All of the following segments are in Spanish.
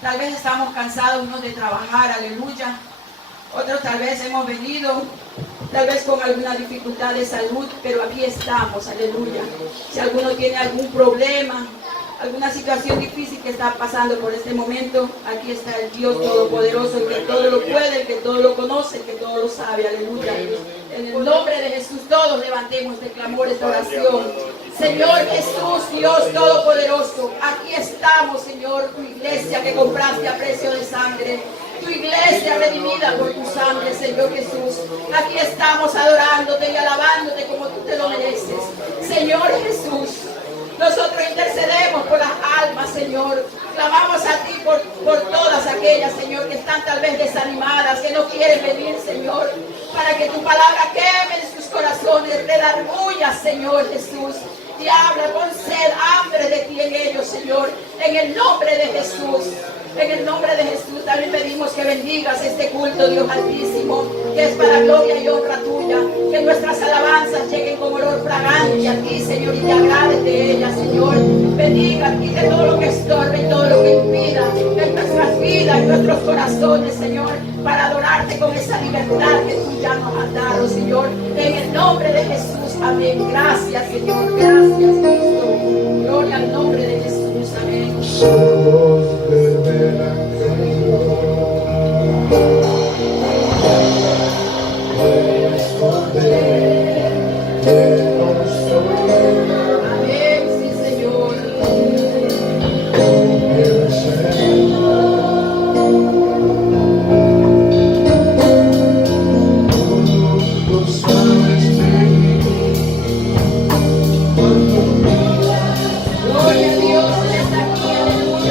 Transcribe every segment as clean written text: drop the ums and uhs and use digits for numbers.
Tal vez estamos cansados unos de trabajar, aleluya. Otros tal vez hemos venido, tal vez con alguna dificultad de salud, pero aquí estamos, aleluya. Si alguno tiene algún problema, alguna situación difícil que está pasando por este momento, aquí está el Dios Todopoderoso, el que todo lo puede, el que todo lo conoce, el que todo lo sabe. Aleluya. En el nombre de Jesús, todos levantemos de clamor esta oración. Señor Jesús, Dios Todopoderoso, aquí estamos, Señor, tu iglesia que compraste a precio de sangre. Tu iglesia redimida por tu sangre, Señor Jesús. Aquí estamos adorándote y alabándote como tú te lo mereces. Señor Jesús, nosotros intercedemos por las almas, Señor. Clamamos a ti por todas aquellas, Señor, que están tal vez desanimadas, que no quieren venir, Señor, para que tu palabra queme en sus corazones, redarguya, Señor Jesús. Y habla con sed, hambre de ti en ellos, Señor, en el nombre de Jesús. En el nombre de Jesús también pedimos que bendigas este culto, Dios Altísimo, que es para gloria y honra tuya. Que nuestras alabanzas lleguen con olor fragante a ti, Señor, y te agrades de ellas, Señor. Bendiga, quite todo lo que estorbe y todo lo que impida en nuestras vidas, en nuestros corazones, Señor, para adorarte con esa libertad que tú ya nos has dado, Señor. En el nombre de Jesús, amén. Gracias, Señor. Gracias, Cristo. Gloria al nombre de Jesús, amén. Amén, sí, Señor. Gloria a Dios, Él está aquí, aleluya.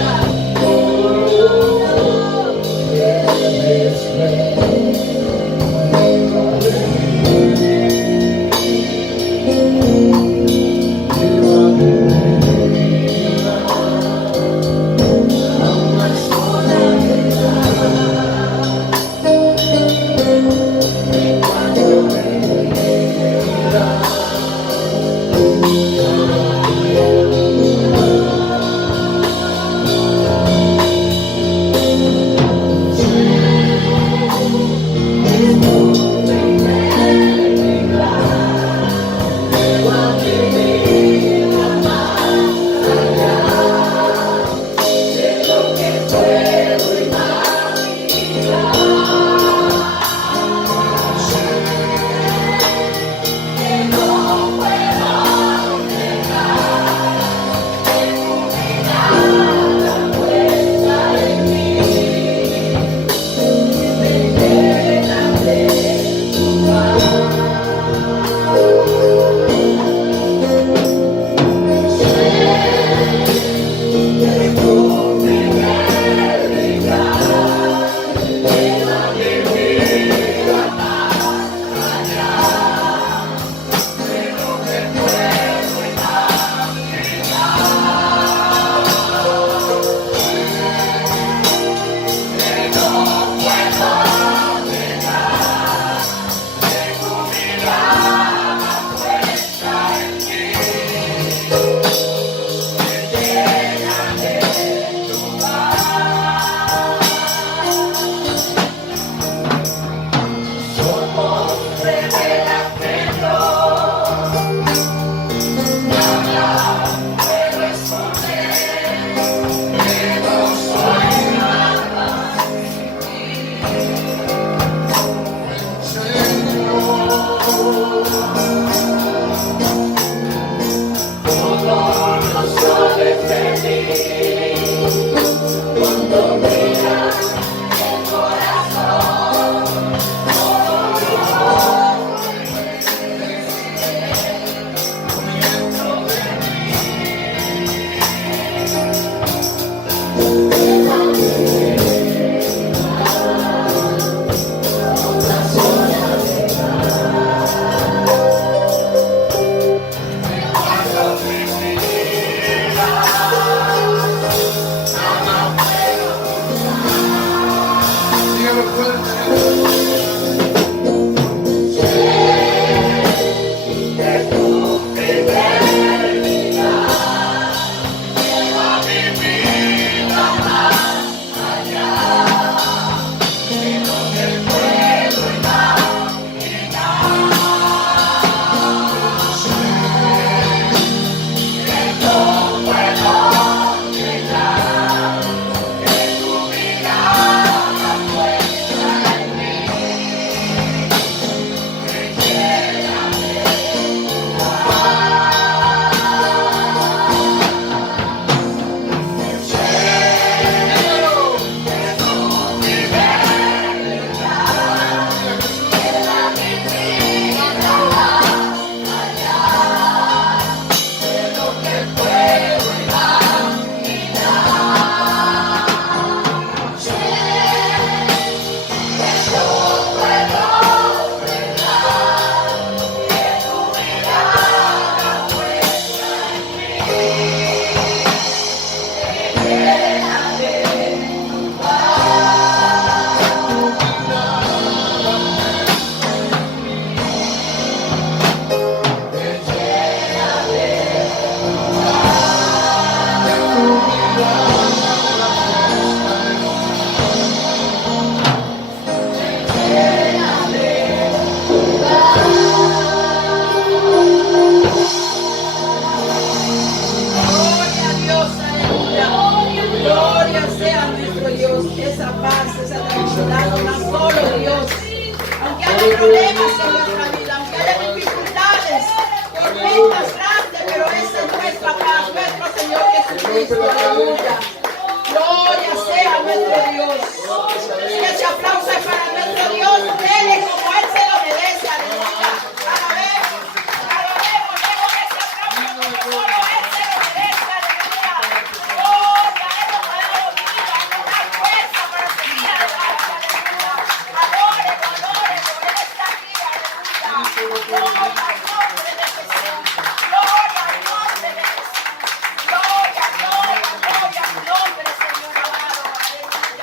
haya problemas en nuestra vida, aunque haya dificultades, tormentas grandes, pero esa es nuestra paz, nuestro Señor Jesucristo. Aleluya. Gloria sea nuestro Dios. Y ese aplauso es para nuestro Dios. Dele como Él se lo merece. Aleluya. Alabemos, alabemos, demos ese aplauso como Él se lo merece. Aleluya. Gloria, Él nos ha dado vida, nos da fuerza para seguir adelante. Aleluya. Adórenlo, adórenlo. Él está aquí. Aleluya. Gloria al nombre de Jesús. Gloria al nombre de Jesús. Gloria, gloria, gloria al nombre, Señor amado.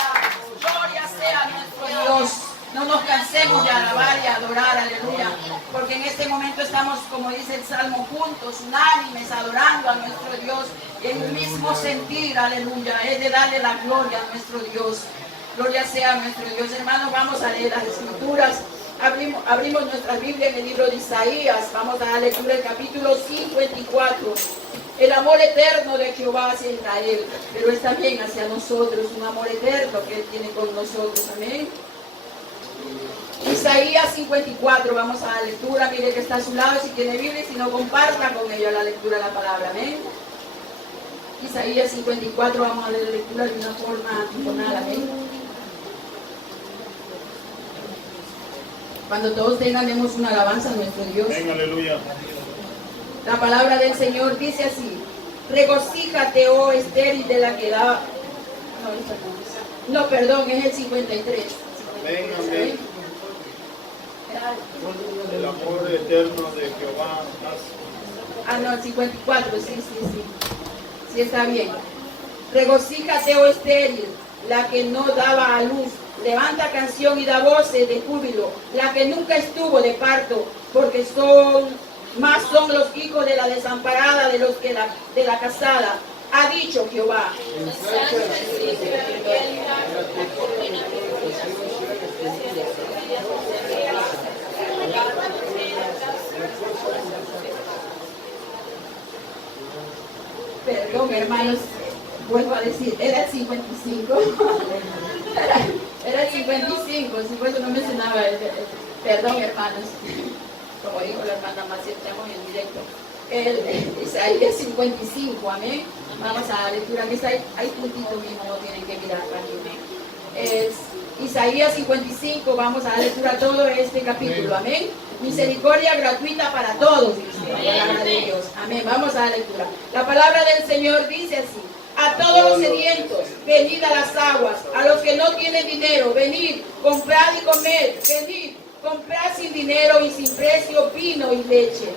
Aleluya. Gloria sea nuestro Dios. No nos cansemos de alabar y adorar, aleluya. Porque en este momento estamos, como dice el Salmo, juntos, unánimes, adorando a nuestro Dios. Y en el mismo sentir, aleluya, es de darle la gloria a nuestro Dios. Gloria sea a nuestro Dios. Hermanos, vamos a leer las Escrituras. Abrimos nuestra Biblia en el libro de Isaías. Vamos a dar lectura del capítulo 54. El amor eterno de Jehová hacia Israel, pero es también hacia nosotros, un amor eterno que Él tiene con nosotros. Amén. Isaías 54, vamos a la lectura. Mire que está a su lado si tiene Biblia, si no, comparta con ella la lectura de la palabra. Amén. Isaías 54, vamos a leer la lectura de una forma antifonal. Amén. Cuando todos tengan, demos una alabanza a nuestro Dios. Amén, aleluya. La palabra del Señor dice así: regocíjate, oh estéril de la que da. No, perdón, es el 53. Amén, amén. El amor eterno de Jehová hace. No, el 54, sí. Sí, está bien. Regocíjate, oh estéril, la que no daba a luz. Levanta canción y da voces de júbilo, la que nunca estuvo de parto, porque más son los hijos de la desamparada de los que de la casada, ha dicho Jehová. Perdón, hermanos, vuelvo a decir, era el 55. Era el 55, por eso no mencionaba perdón, hermanos. Como dijo la hermana Maciel, estamos en directo. El Isaías 55, amén. Vamos a la lectura, que está ahí puntito mismo, no tienen que mirar aquí. Es Isaías 55, vamos a la lectura todo este capítulo, amén. Misericordia gratuita para todos, dice la palabra de Dios. Amén, vamos a la lectura. La palabra del Señor dice así: a todos los sedientos, venid a las aguas; a los que no tienen dinero, venid, comprad y comed; venid, comprad sin dinero y sin precio vino y leche.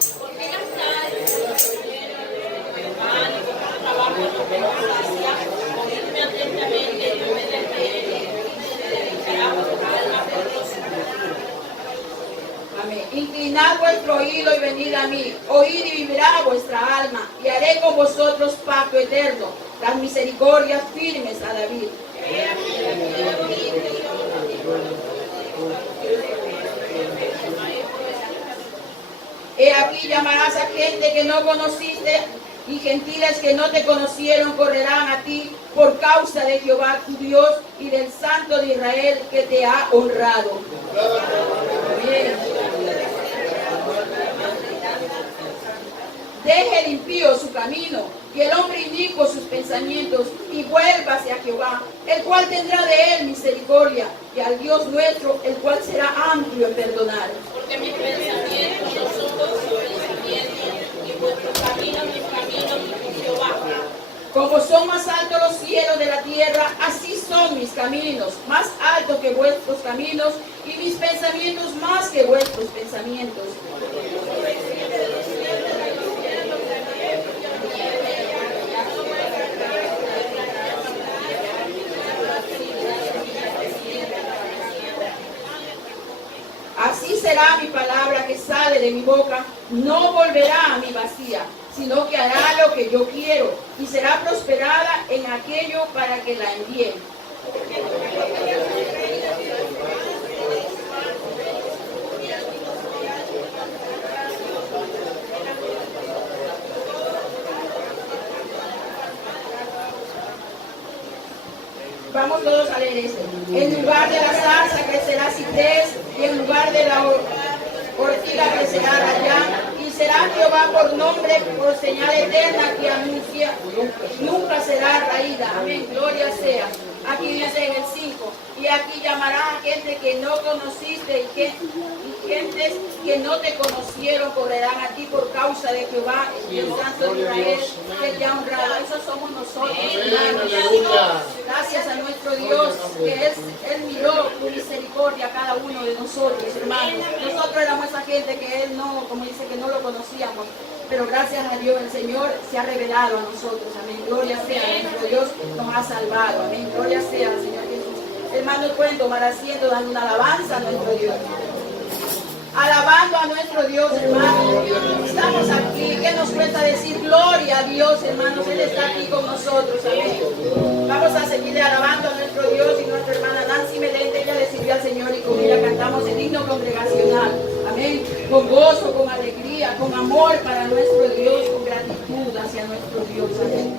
Amén. Inclinad vuestro oído y venid a mí; oíd y vivirá vuestra alma, y haré con vosotros pacto eterno, las misericordias firmes a David. He aquí llamarás a gente que no conociste, y gentiles que no te conocieron correrán a ti por causa de Jehová tu Dios y del Santo de Israel que te ha honrado. Amén. Deje el impío su camino y el hombre inicuo sus pensamientos, y vuélvase a Jehová, el cual tendrá de él misericordia, y al Dios nuestro, el cual será amplio en perdonar. Porque mis pensamientos no son vuestros pensamientos, y vuestros caminos mis caminos, dice Jehová. Como son más altos los cielos de la tierra, así son mis caminos, más altos que vuestros caminos, y mis pensamientos más que vuestros pensamientos. Así será mi palabra que sale de mi boca, no volverá a mí vacía, sino que hará lo que yo quiero, y será prosperada en aquello para que la envíe. Vamos todos a leer esto. En lugar de la zarza crecerá ciprés, y en lugar de la ortiga crecerá rayán, y será Jehová por nombre, por señal eterna que anuncia, nunca será raída. Amén, gloria sea. Aquí dice en el 5, y aquí llamarás a gente que no conociste y gentes que no te conocieron correrán a ti por causa de Jehová, el Santo de Israel, que te ha honrado. Eso somos nosotros, hermanos. Gracias a nuestro Dios, que Él miró con misericordia a cada uno de nosotros, hermanos. Nosotros éramos esa gente que Él no, como dice, que no lo conocíamos. Pero gracias a Dios, el Señor se ha revelado a nosotros. Amén. Gloria sea, nuestro Dios nos ha salvado. Amén. Gloria sea al Señor Jesús. Hermanos, pueden tomar asiento dando una alabanza a nuestro Dios. Alabando a nuestro Dios, hermanos. Estamos aquí. ¿Qué nos cuesta decir gloria a Dios, hermanos? Él está aquí con nosotros. Amén. Vamos a seguir alabando a nuestro Dios, y nuestra hermana Nancy Melende, ella le sirvió al Señor y con ella cantamos el himno congregacional. Amén. Con gozo, con alegría, con amor para nuestro Dios, con gratitud hacia nuestro Dios. Amén.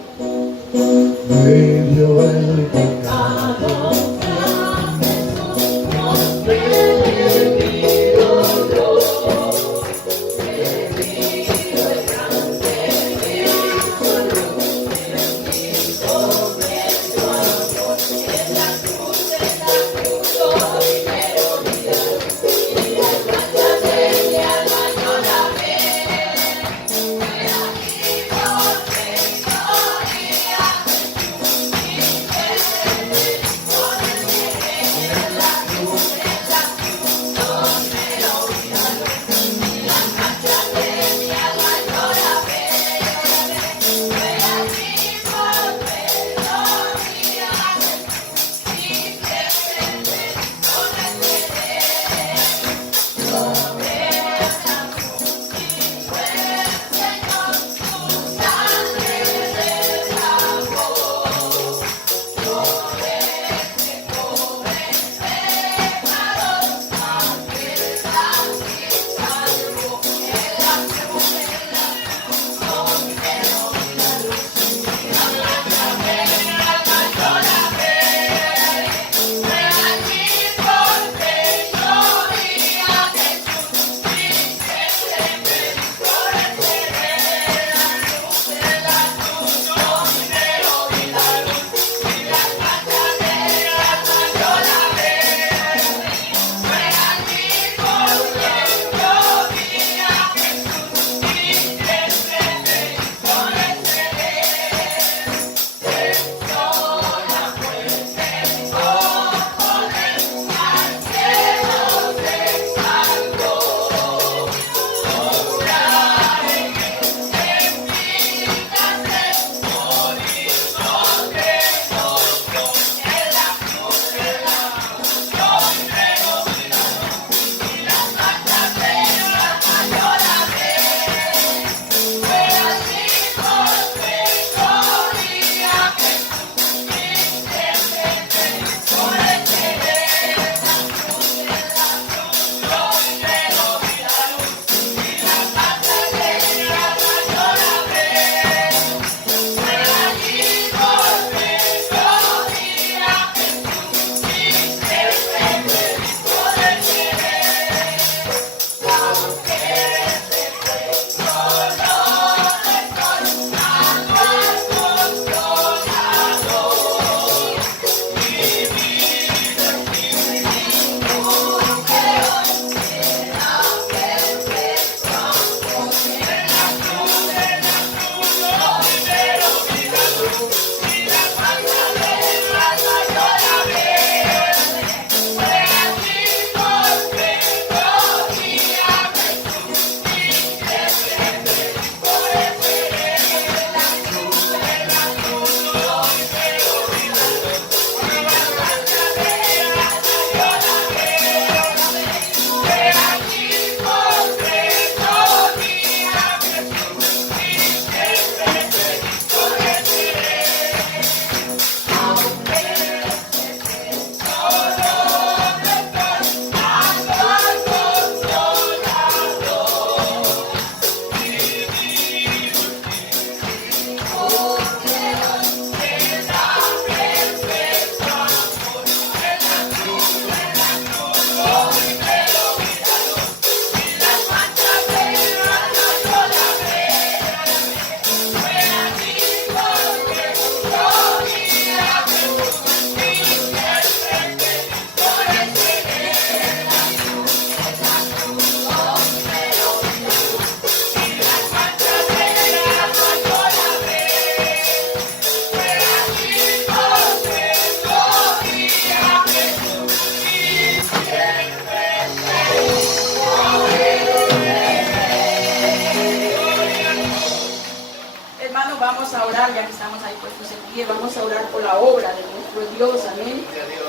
vamos a orar, ya que estamos ahí puestos en pie, vamos a orar por la obra de nuestro Dios, amén.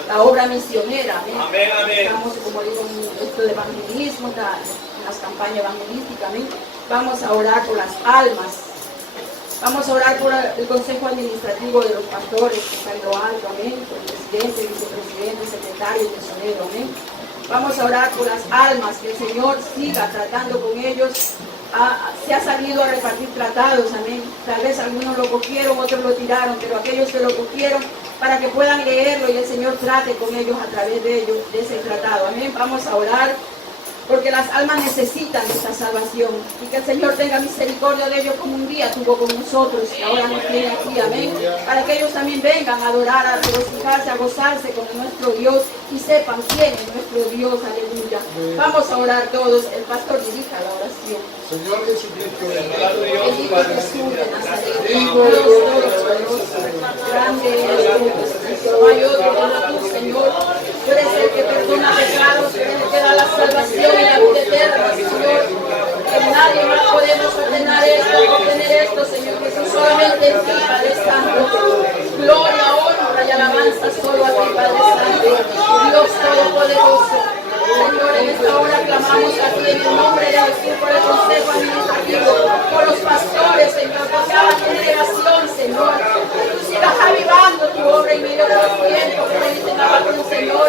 La obra misionera, amén. Amén, amén. Estamos, como digo, en esto de evangelismo, en las campañas evangelísticas, amén. Vamos a orar por las almas. Vamos a orar por el consejo administrativo de los pastores, que está en lo alto, amén. Por el presidente, vicepresidente, secretario, tesorero, amén. Vamos a orar por las almas, que el Señor siga tratando con ellos. Se ha salido a repartir tratados, amén. Tal vez algunos lo cogieron, otros lo tiraron, pero aquellos que lo cogieron, para que puedan leerlo y el Señor trate con ellos a través de ellos, de ese tratado, amén. Vamos a orar porque las almas necesitan esta salvación y que el Señor tenga misericordia de ellos como un día tuvo con nosotros y ahora nos tiene aquí, amén, para que ellos también vengan a adorar, a regocijarse, a gozarse con nuestro Dios y sepan quién es nuestro Dios, aleluya. Vamos a orar todos, el pastor dirija la oración. Señor Jesucristo, Bendito Jesús de Nazaret, Dios todopoderoso, grande eres tú, no hay otro como tú, Señor. Tú eres el que perdona pecados, tú eres el que da la salvación y la vida eterna, Señor. En nadie más podemos obtener esto, Señor Jesús, solamente en ti, Padre Santo. Gloria, honra y alabanza solo a ti, Padre Santo, Dios todopoderoso. Señor, en esta hora clamamos a ti en el nombre de Jesús por el consejo administrativo, por los pastores, Señor, por cada generación, Señor. Que tú sigas avivando tu obra en medio de los tiempos que dicen abajo, Señor,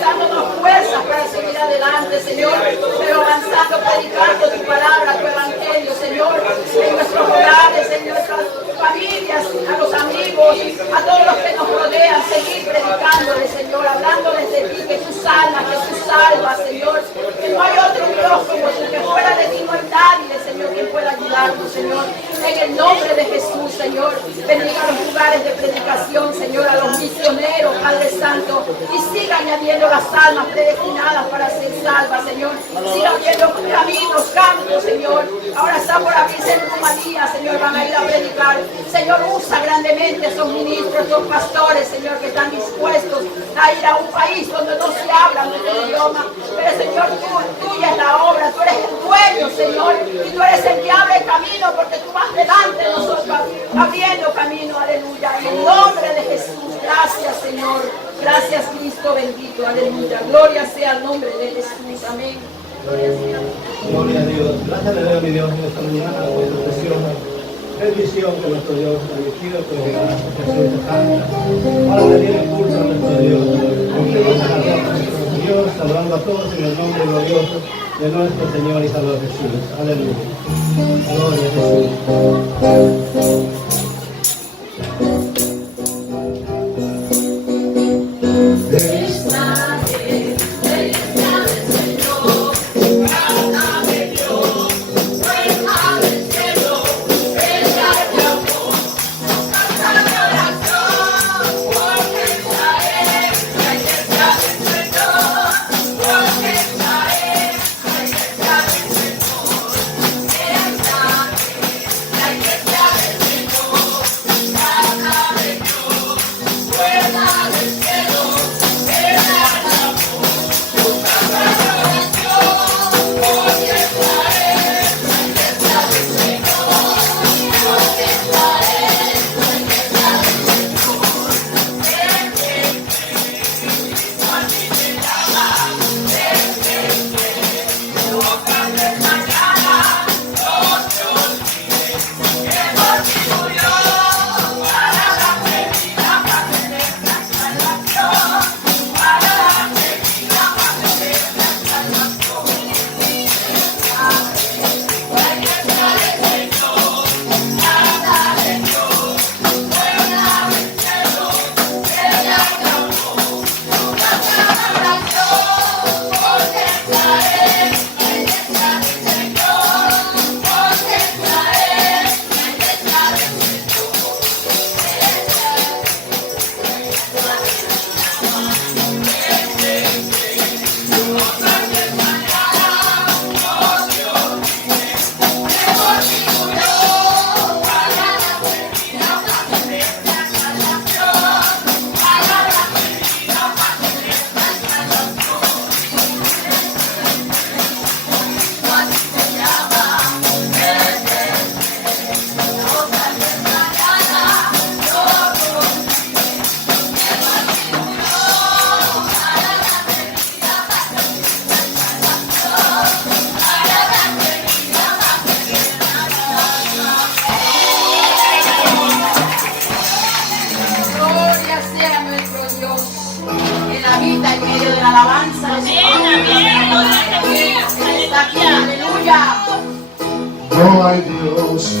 dándonos fuerzas para seguir adelante, Señor, pero avanzando, predicando tu palabra, tu evangelio, Señor, en nuestros hogares, en nuestras familias, a los amigos, a todos los que nos rodean, seguir predicándoles, Señor, hablándoles de ti, que tú salvas, Señor, que no hay otro Dios como tú, que fuera de ti no hay nadie, Señor, quien pueda ayudarnos, Señor, en el nombre de Jesús, Señor. Bendiga los lugares de predicación, Señor, a los misioneros, Padre Santo, y siga añadiendo las almas predestinadas para ser salvas, Señor. Siga abriendo caminos, campos, Señor. Ahora está por abrirse en Rumanía, Señor, van a ir a predicar. Señor, usa grandemente a esos ministros, esos pastores, Señor, que están dispuestos a ir a un país donde no se habla nuestro idioma. Pero, Señor, tuya es la obra, tú eres el dueño, Señor, y tú eres el que abre el camino, porque tú vas delante de nosotros, abriendo camino, aleluya. En el nombre de Jesús, gracias, Señor. Gracias, Cristo bendito, aleluya. Gloria sea el nombre de Jesús, amén. Gloria sea. Gloria a Dios. Gracias le doy a mi Dios en esta mañana por esta preciosa bendición que nuestro Dios ha elegido, que la Asociación de Santa, para pedir el culto a nuestro Dios. Continuamos a alabar a nuestro Dios, saludando a todos en el nombre glorioso de nuestro Señor y Salvador Jesús. Aleluya. Gloria a Jesús. No hay Dios.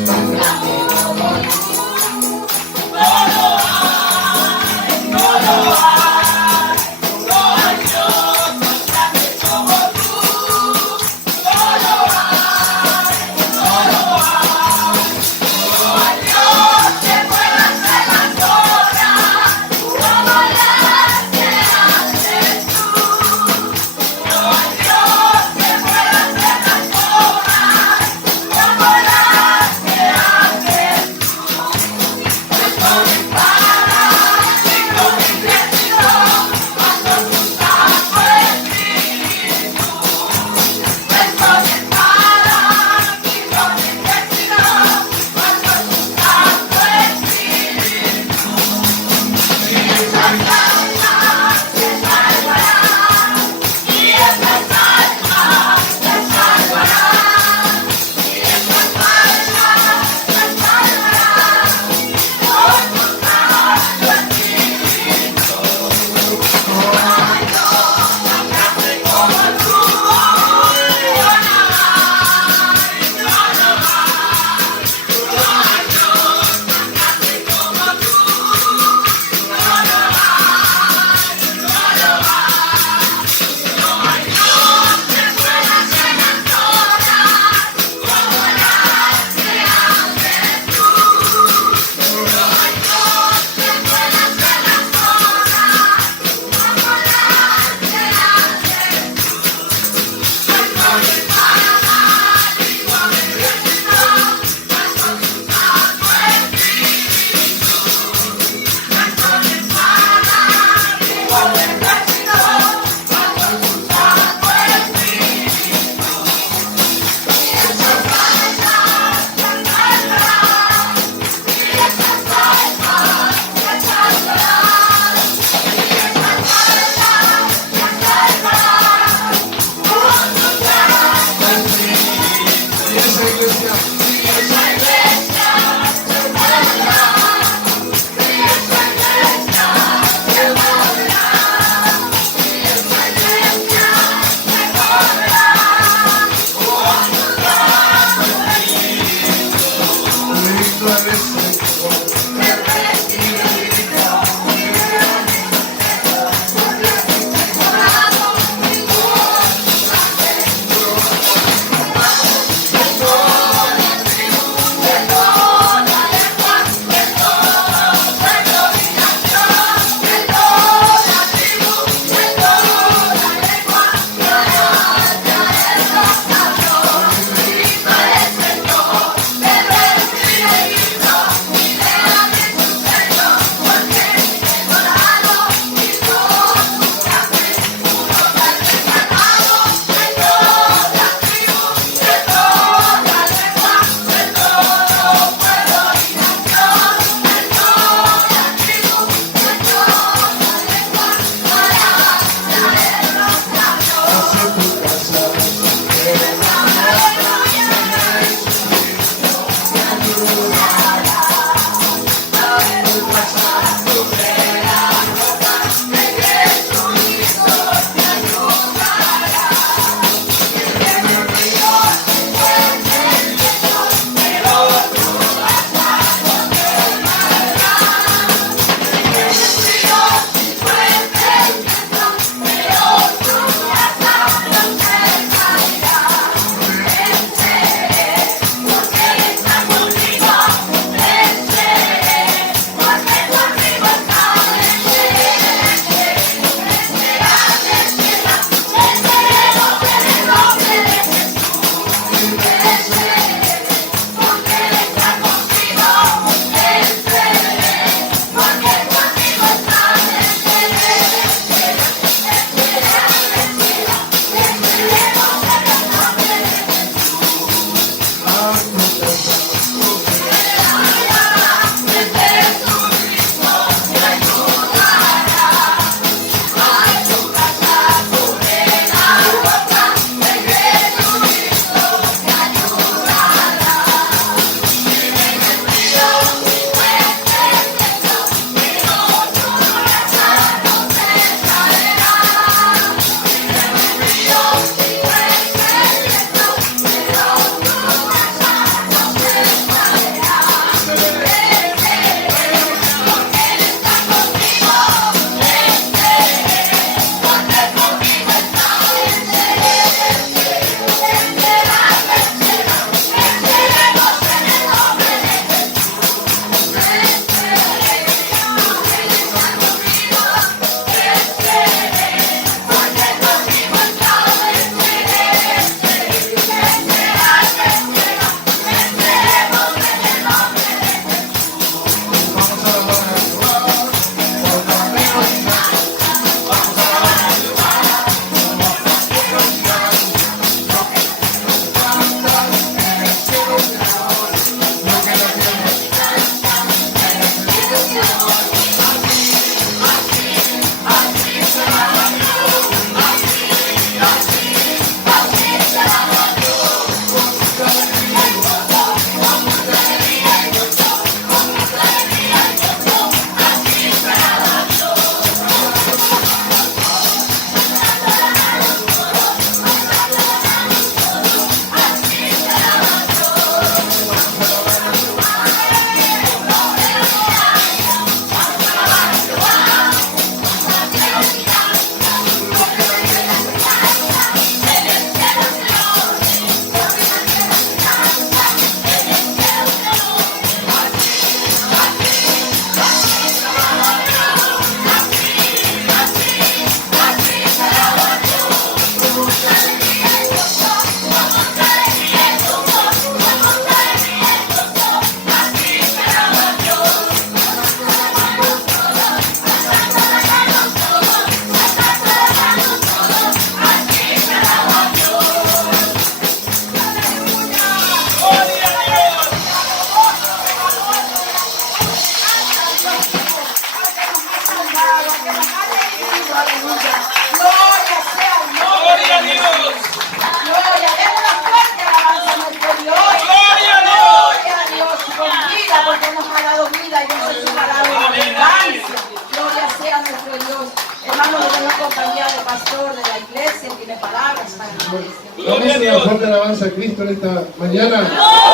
vida porque nos ha dado vida y nos ha dado abundancia. Gloria sea nuestro Dios. Hermano, le doy la compañía del pastor de la iglesia, tiene palabras para nosotros. Vamos a una fuerte alabanza a Cristo en esta mañana.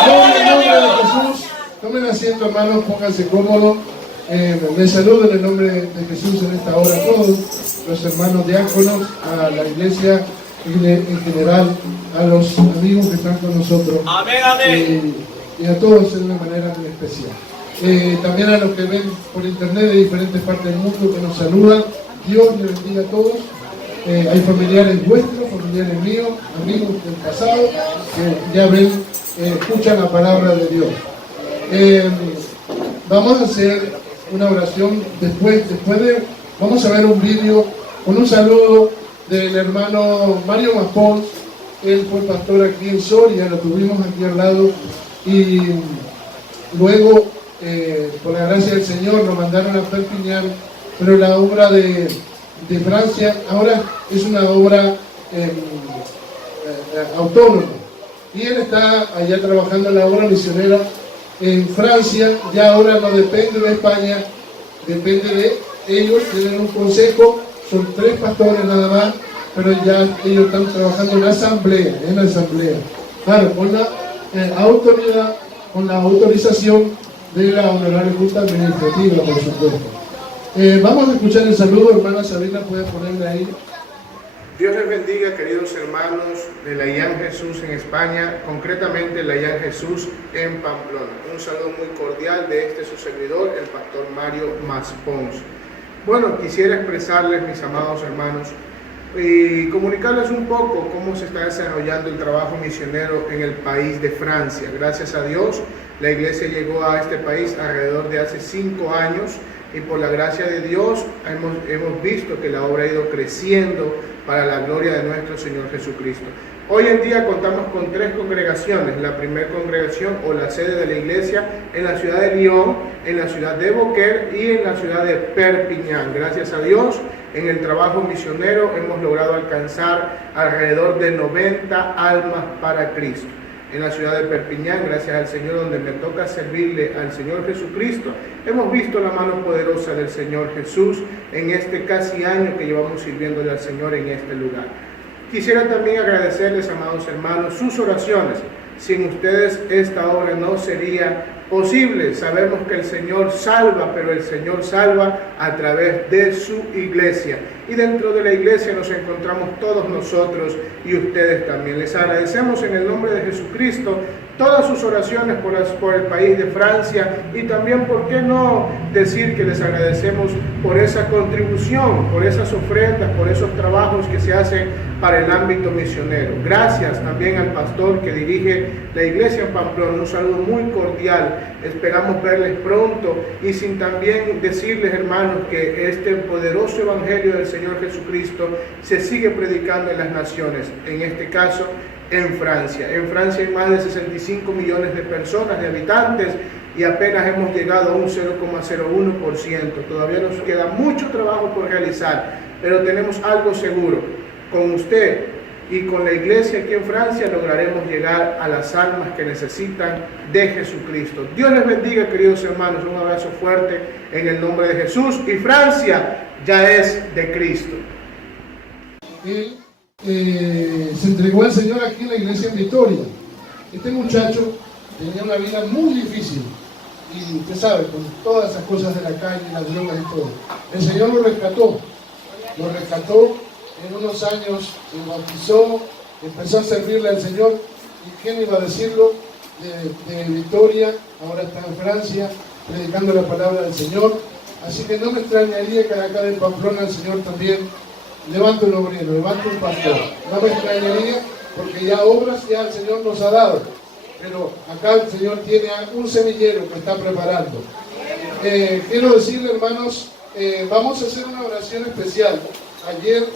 En el nombre de Jesús, tomen asiento, hermanos, pónganse cómodos. Les saludo en el nombre de Jesús en esta hora a todos los hermanos diáconos, a la iglesia en general, a los amigos que están con nosotros. Amén, amén. Y a todos de una manera muy especial. También a los que ven por internet de diferentes partes del mundo que nos saludan. Dios les bendiga a todos. Hay familiares vuestros, familiares míos, amigos del pasado, que ya ven, escuchan la palabra de Dios. Vamos a hacer una oración después vamos a ver un vídeo con un saludo del hermano Mario Maspons. Él fue pastor aquí en Soria, lo tuvimos aquí al lado, y luego por la gracia del Señor nos mandaron a Perpiñán, pero la obra de Francia ahora es una obra autónoma, y él está allá trabajando en la obra misionera en Francia. Ya ahora no depende de España, depende de ellos, tienen un consejo, son 3 pastores nada más, pero ya ellos están trabajando en asamblea, claro, con la autoridad, con la autorización de la Honorable Junta Administrativa, por supuesto. Vamos a escuchar el saludo, hermana Sabrina, puede ponerle ahí. Dios les bendiga, queridos hermanos de la IAN Jesús en España, concretamente la IAN Jesús en Pamplona. Un saludo muy cordial de su servidor, el pastor Mario Maspons. Bueno, quisiera expresarles, mis amados hermanos, y comunicarles un poco cómo se está desarrollando el trabajo misionero en el país de Francia. Gracias a Dios, la iglesia llegó a este país alrededor de hace 5 años, y por la gracia de Dios hemos visto que la obra ha ido creciendo para la gloria de nuestro Señor Jesucristo. Hoy en día contamos con 3 congregaciones. La primera congregación o la sede de la iglesia en la ciudad de Lyon, en la ciudad de Beaucaire y en la ciudad de Perpiñán. Gracias a Dios, en el trabajo misionero hemos logrado alcanzar alrededor de 90 almas para Cristo. En la ciudad de Perpiñán, gracias al Señor, donde me toca servirle al Señor Jesucristo, hemos visto la mano poderosa del Señor Jesús en este casi año que llevamos sirviéndole al Señor en este lugar. Quisiera también agradecerles, amados hermanos, sus oraciones. Sin ustedes esta obra no sería posible. Sabemos que el Señor salva, pero el Señor salva a través de su iglesia. Y dentro de la iglesia nos encontramos todos nosotros y ustedes también. Les agradecemos en el nombre de Jesucristo todas sus oraciones por el país de Francia, y también, ¿por qué no decir que les agradecemos por esa contribución, por esas ofrendas, por esos trabajos que se hacen para el ámbito misionero? Gracias también al pastor que dirige la iglesia en Pamplona. Un saludo muy cordial. Esperamos verles pronto, y sin también decirles, hermanos, que este poderoso evangelio del Señor Jesucristo se sigue predicando en las naciones, en este caso en Francia. En Francia hay más de 65 millones de personas, de habitantes, y apenas hemos llegado a un 0,01%. Todavía nos queda mucho trabajo por realizar, pero tenemos algo seguro: con usted y con la iglesia aquí en Francia lograremos llegar a las almas que necesitan de Jesucristo. Dios les bendiga, queridos hermanos. Un abrazo fuerte en el nombre de Jesús. Y Francia ya es de Cristo. Se entregó al Señor aquí en la iglesia en Vitoria. Este muchacho tenía una vida muy difícil, y usted sabe, con todas esas cosas de la calle, las drogas y todo. El Señor lo rescató. En unos años se bautizó, empezó a servirle al Señor. ¿Y quién iba a decirlo? De Vitoria, ahora está en Francia predicando la palabra del Señor. Así que no me extrañaría que acá de Pamplona el Señor también levante un obrero, levante un pastor. No me extrañaría, porque ya obras ya el Señor nos ha dado, pero acá el Señor tiene un semillero que está preparando. Quiero decirle, hermanos, vamos a hacer una oración especial. Ayer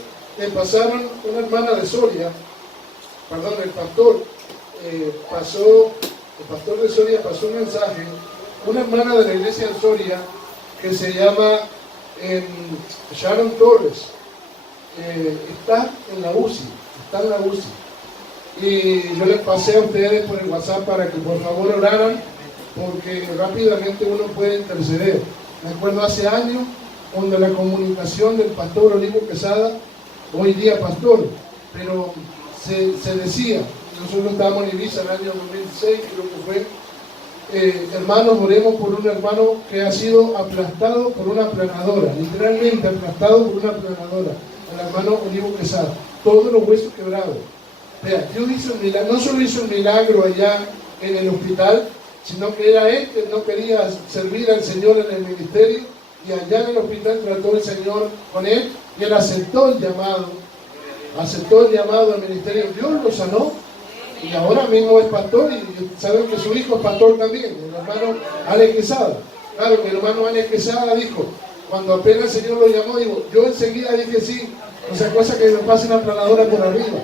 pasaron una hermana de Soria, el pastor de Soria pasó un mensaje, una hermana de la iglesia de Soria que se llama Sharon Torres. Está en la UCI, y yo les pasé a ustedes por el WhatsApp para que por favor oraran porque rápidamente uno puede interceder. Me acuerdo hace años, cuando la comunicación del pastor Olivo Quesada, hoy día pastor, pero se decía, nosotros estábamos en Ibiza en el año 2006, creo que fue, hermanos, oremos por un hermano que ha sido aplastado por una aplanadora, literalmente aplastado por una aplanadora, el hermano Olivo Quesada, todos los huesos quebrados. Vea, Dios hizo un milagro, no solo hizo un milagro allá en el hospital, sino que era él que no quería servir al Señor en el ministerio, y allá en el hospital trató el Señor con él, y él aceptó el llamado al ministerio. Dios lo sanó, y ahora mismo es pastor, y saben que su hijo es pastor también, el hermano Alex Quesada. Claro, mi hermano Alex Quesada dijo, cuando apenas el Señor lo llamó, digo, yo enseguida dije sí, o sea, cosa que me pase una planadora por arriba,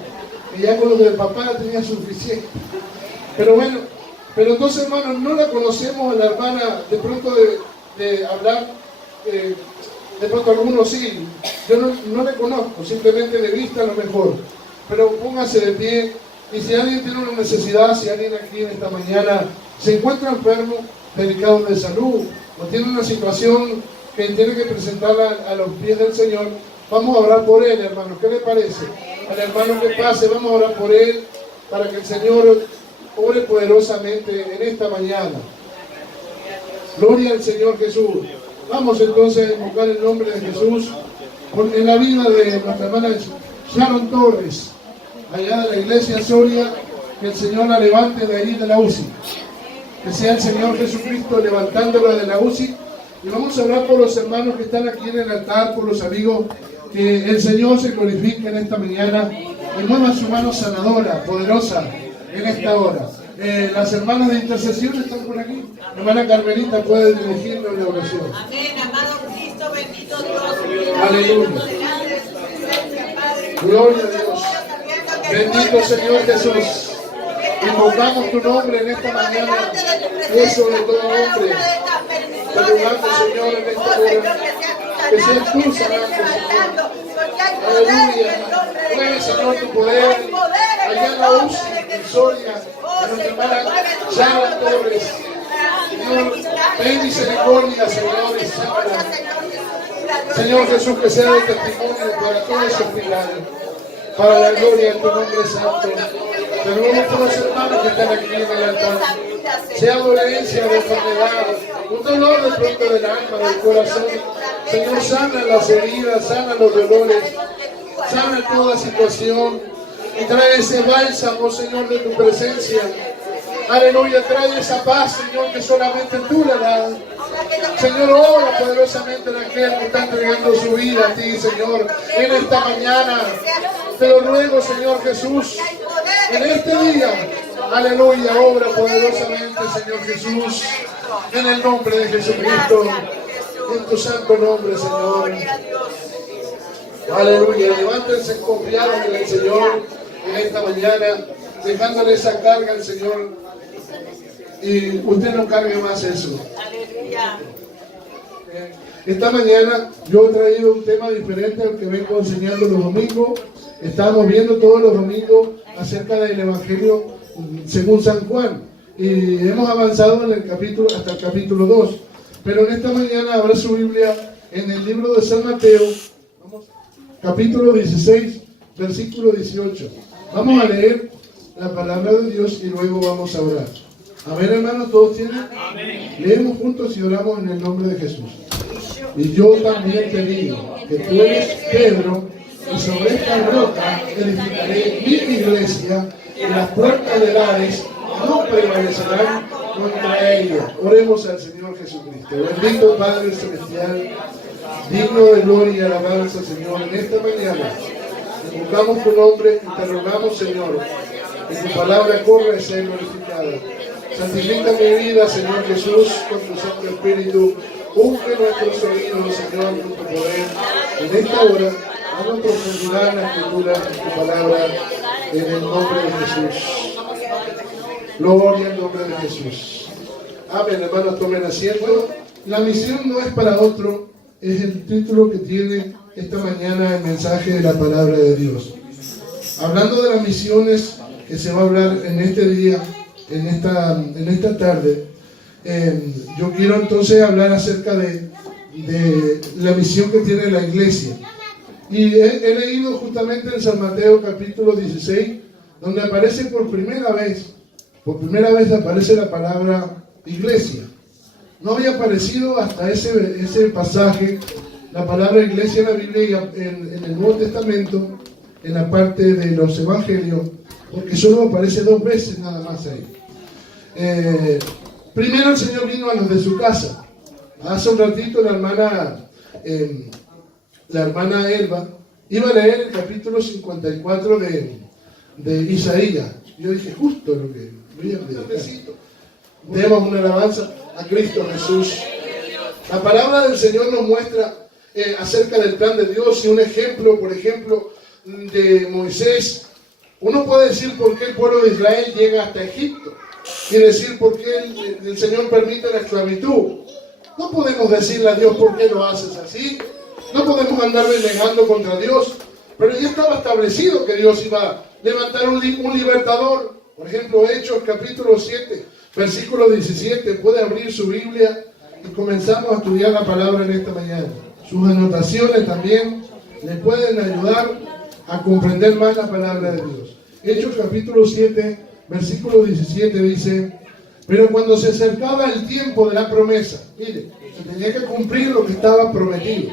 que ya con lo del papá tenía suficiente. Pero bueno, pero entonces, hermanos, no la conocemos a la hermana de pronto de hablar, de pronto algunos sí, yo no la conozco, simplemente de vista a lo mejor, pero póngase de pie, y si alguien tiene una necesidad, si alguien aquí en esta mañana se encuentra enfermo, delicado de salud, o tiene una situación que tiene que presentarla a los pies del Señor, vamos a orar por él, hermano. ¿Qué le parece? Al hermano que pase, vamos a orar por él, para que el Señor ore poderosamente en esta mañana. Gloria al Señor Jesús. Vamos entonces a invocar el nombre de Jesús en la vida de nuestra hermana Sharon Torres, allá de la iglesia Soria, que el Señor la levante de ahí de la UCI. Que sea el Señor Jesucristo levantándola de la UCI. Y vamos a hablar por los hermanos que están aquí en el altar, por los amigos, que el Señor se glorifique en esta mañana y mueva su mano sanadora, poderosa, en esta hora. Las hermanas de intercesión están por aquí. Hermana Carmelita puede dirigirnos la oración. Amén, amado Cristo, bendito Dios. Aleluya. Gloria a Dios. Bendito Señor Jesús. Invocamos tu nombre en esta mañana. Eso de todo nombre. Te rogamos, Señor, en esta hora. Que seas tú sanando. Aleluya. Mueve, Señor, tu poder. Allá en la UCI, en Soria, en nuestra hermana Sharon Torres. Señor, ten misericordia, Señor, y sánala. Señor Jesús, que sea de testimonio para todos esos milagros. Para la gloria de tu nombre santo. Te rogamos por los hermanos que están aquí en el altar. Sea dolencia de enfermedad, un dolor de pronto del alma, del corazón. Señor, sana las heridas, sana los dolores, sana toda situación. Y trae ese bálsamo, Señor, de tu presencia. Aleluya, trae esa paz, Señor, que solamente tú la das. Señor, obra poderosamente en aquel que está entregando su vida a ti, Señor, en esta mañana. Te lo ruego, Señor Jesús, en este día. Aleluya, obra poderosamente, Señor Jesús, en el nombre de Jesucristo, en tu santo nombre, Señor. Aleluya, levántense confiados en el Señor en esta mañana, dejándole esa carga al Señor, y usted no cargue más eso. Esta mañana yo he traído un tema diferente al que vengo enseñando los domingos. Estamos viendo todos los domingos acerca del Evangelio según San Juan, y hemos avanzado en el capítulo, hasta el capítulo 2, pero en esta mañana abra su Biblia en el libro de San Mateo, capítulo 16, versículo 18. Vamos a leer la palabra de Dios y luego vamos a orar. Amén, hermanos, ¿todos tienen? Amén. Leemos juntos y oramos en el nombre de Jesús. Y yo también te digo que tú eres Pedro, y sobre esta roca edificaré mi iglesia, y las puertas del Hades no prevalecerán contra ella. Oremos al Señor Jesucristo. Bendito Padre Celestial, digno de gloria y alabanza, Señor, en esta mañana invocamos tu nombre y te rogamos, Señor, que tu palabra corra y sea glorificada. Santifica mi vida, Señor Jesús, con tu Santo Espíritu. Unge nuestros oídos, Señor, con tu poder. En esta hora, damos profundidad en la escritura de tu palabra, en el nombre de Jesús. Gloria al nombre de Jesús. Amén, hermanos, tomen asiento. La misión no es para otro, es el título que tiene esta mañana el mensaje de la palabra de Dios. Hablando de las misiones que se va a hablar en este día, en esta tarde, Yo quiero entonces hablar acerca de la misión que tiene la iglesia. Y he leído justamente en San Mateo capítulo 16, donde aparece por primera vez aparece la palabra iglesia. No había aparecido hasta ese pasaje la palabra iglesia en la Biblia y en el Nuevo Testamento, en la parte de los evangelios, porque solo aparece 2 veces nada más ahí. Primero el Señor vino a los de su casa. Hace un ratito la hermana Elba iba a leer el capítulo 54 de Isaías. Yo dije, justo lo que voy a predicar. Demos una alabanza a Cristo Jesús. La palabra del Señor nos muestra acerca del plan de Dios y un ejemplo, por ejemplo, de Moisés. Uno puede decir por qué el pueblo de Israel llega hasta Egipto y decir por qué el Señor permite la esclavitud. No podemos decirle a Dios por qué lo haces así. No podemos andar renegando contra Dios. Pero ya estaba establecido que Dios iba a levantar un libertador. Por ejemplo, Hechos capítulo 7, versículo 17. Puede abrir su Biblia y comenzamos a estudiar la palabra en esta mañana. Sus anotaciones también le pueden ayudar a comprender más la palabra de Dios. Hechos capítulo 7, versículo 17 dice: pero cuando se acercaba el tiempo de la promesa, mire, se tenía que cumplir lo que estaba prometido.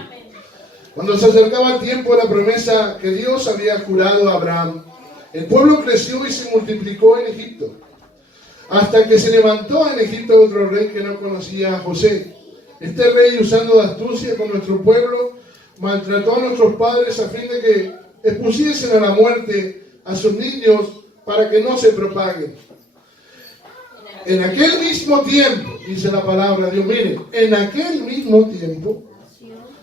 Cuando se acercaba el tiempo de la promesa que Dios había jurado a Abraham, el pueblo creció y se multiplicó en Egipto, hasta que se levantó en Egipto otro rey que no conocía a José. Este rey, usando de astucia con nuestro pueblo, maltrató a nuestros padres a fin de que expusiesen a la muerte a sus niños para que no se propaguen. En aquel mismo tiempo, dice la palabra de Dios, miren, en aquel mismo tiempo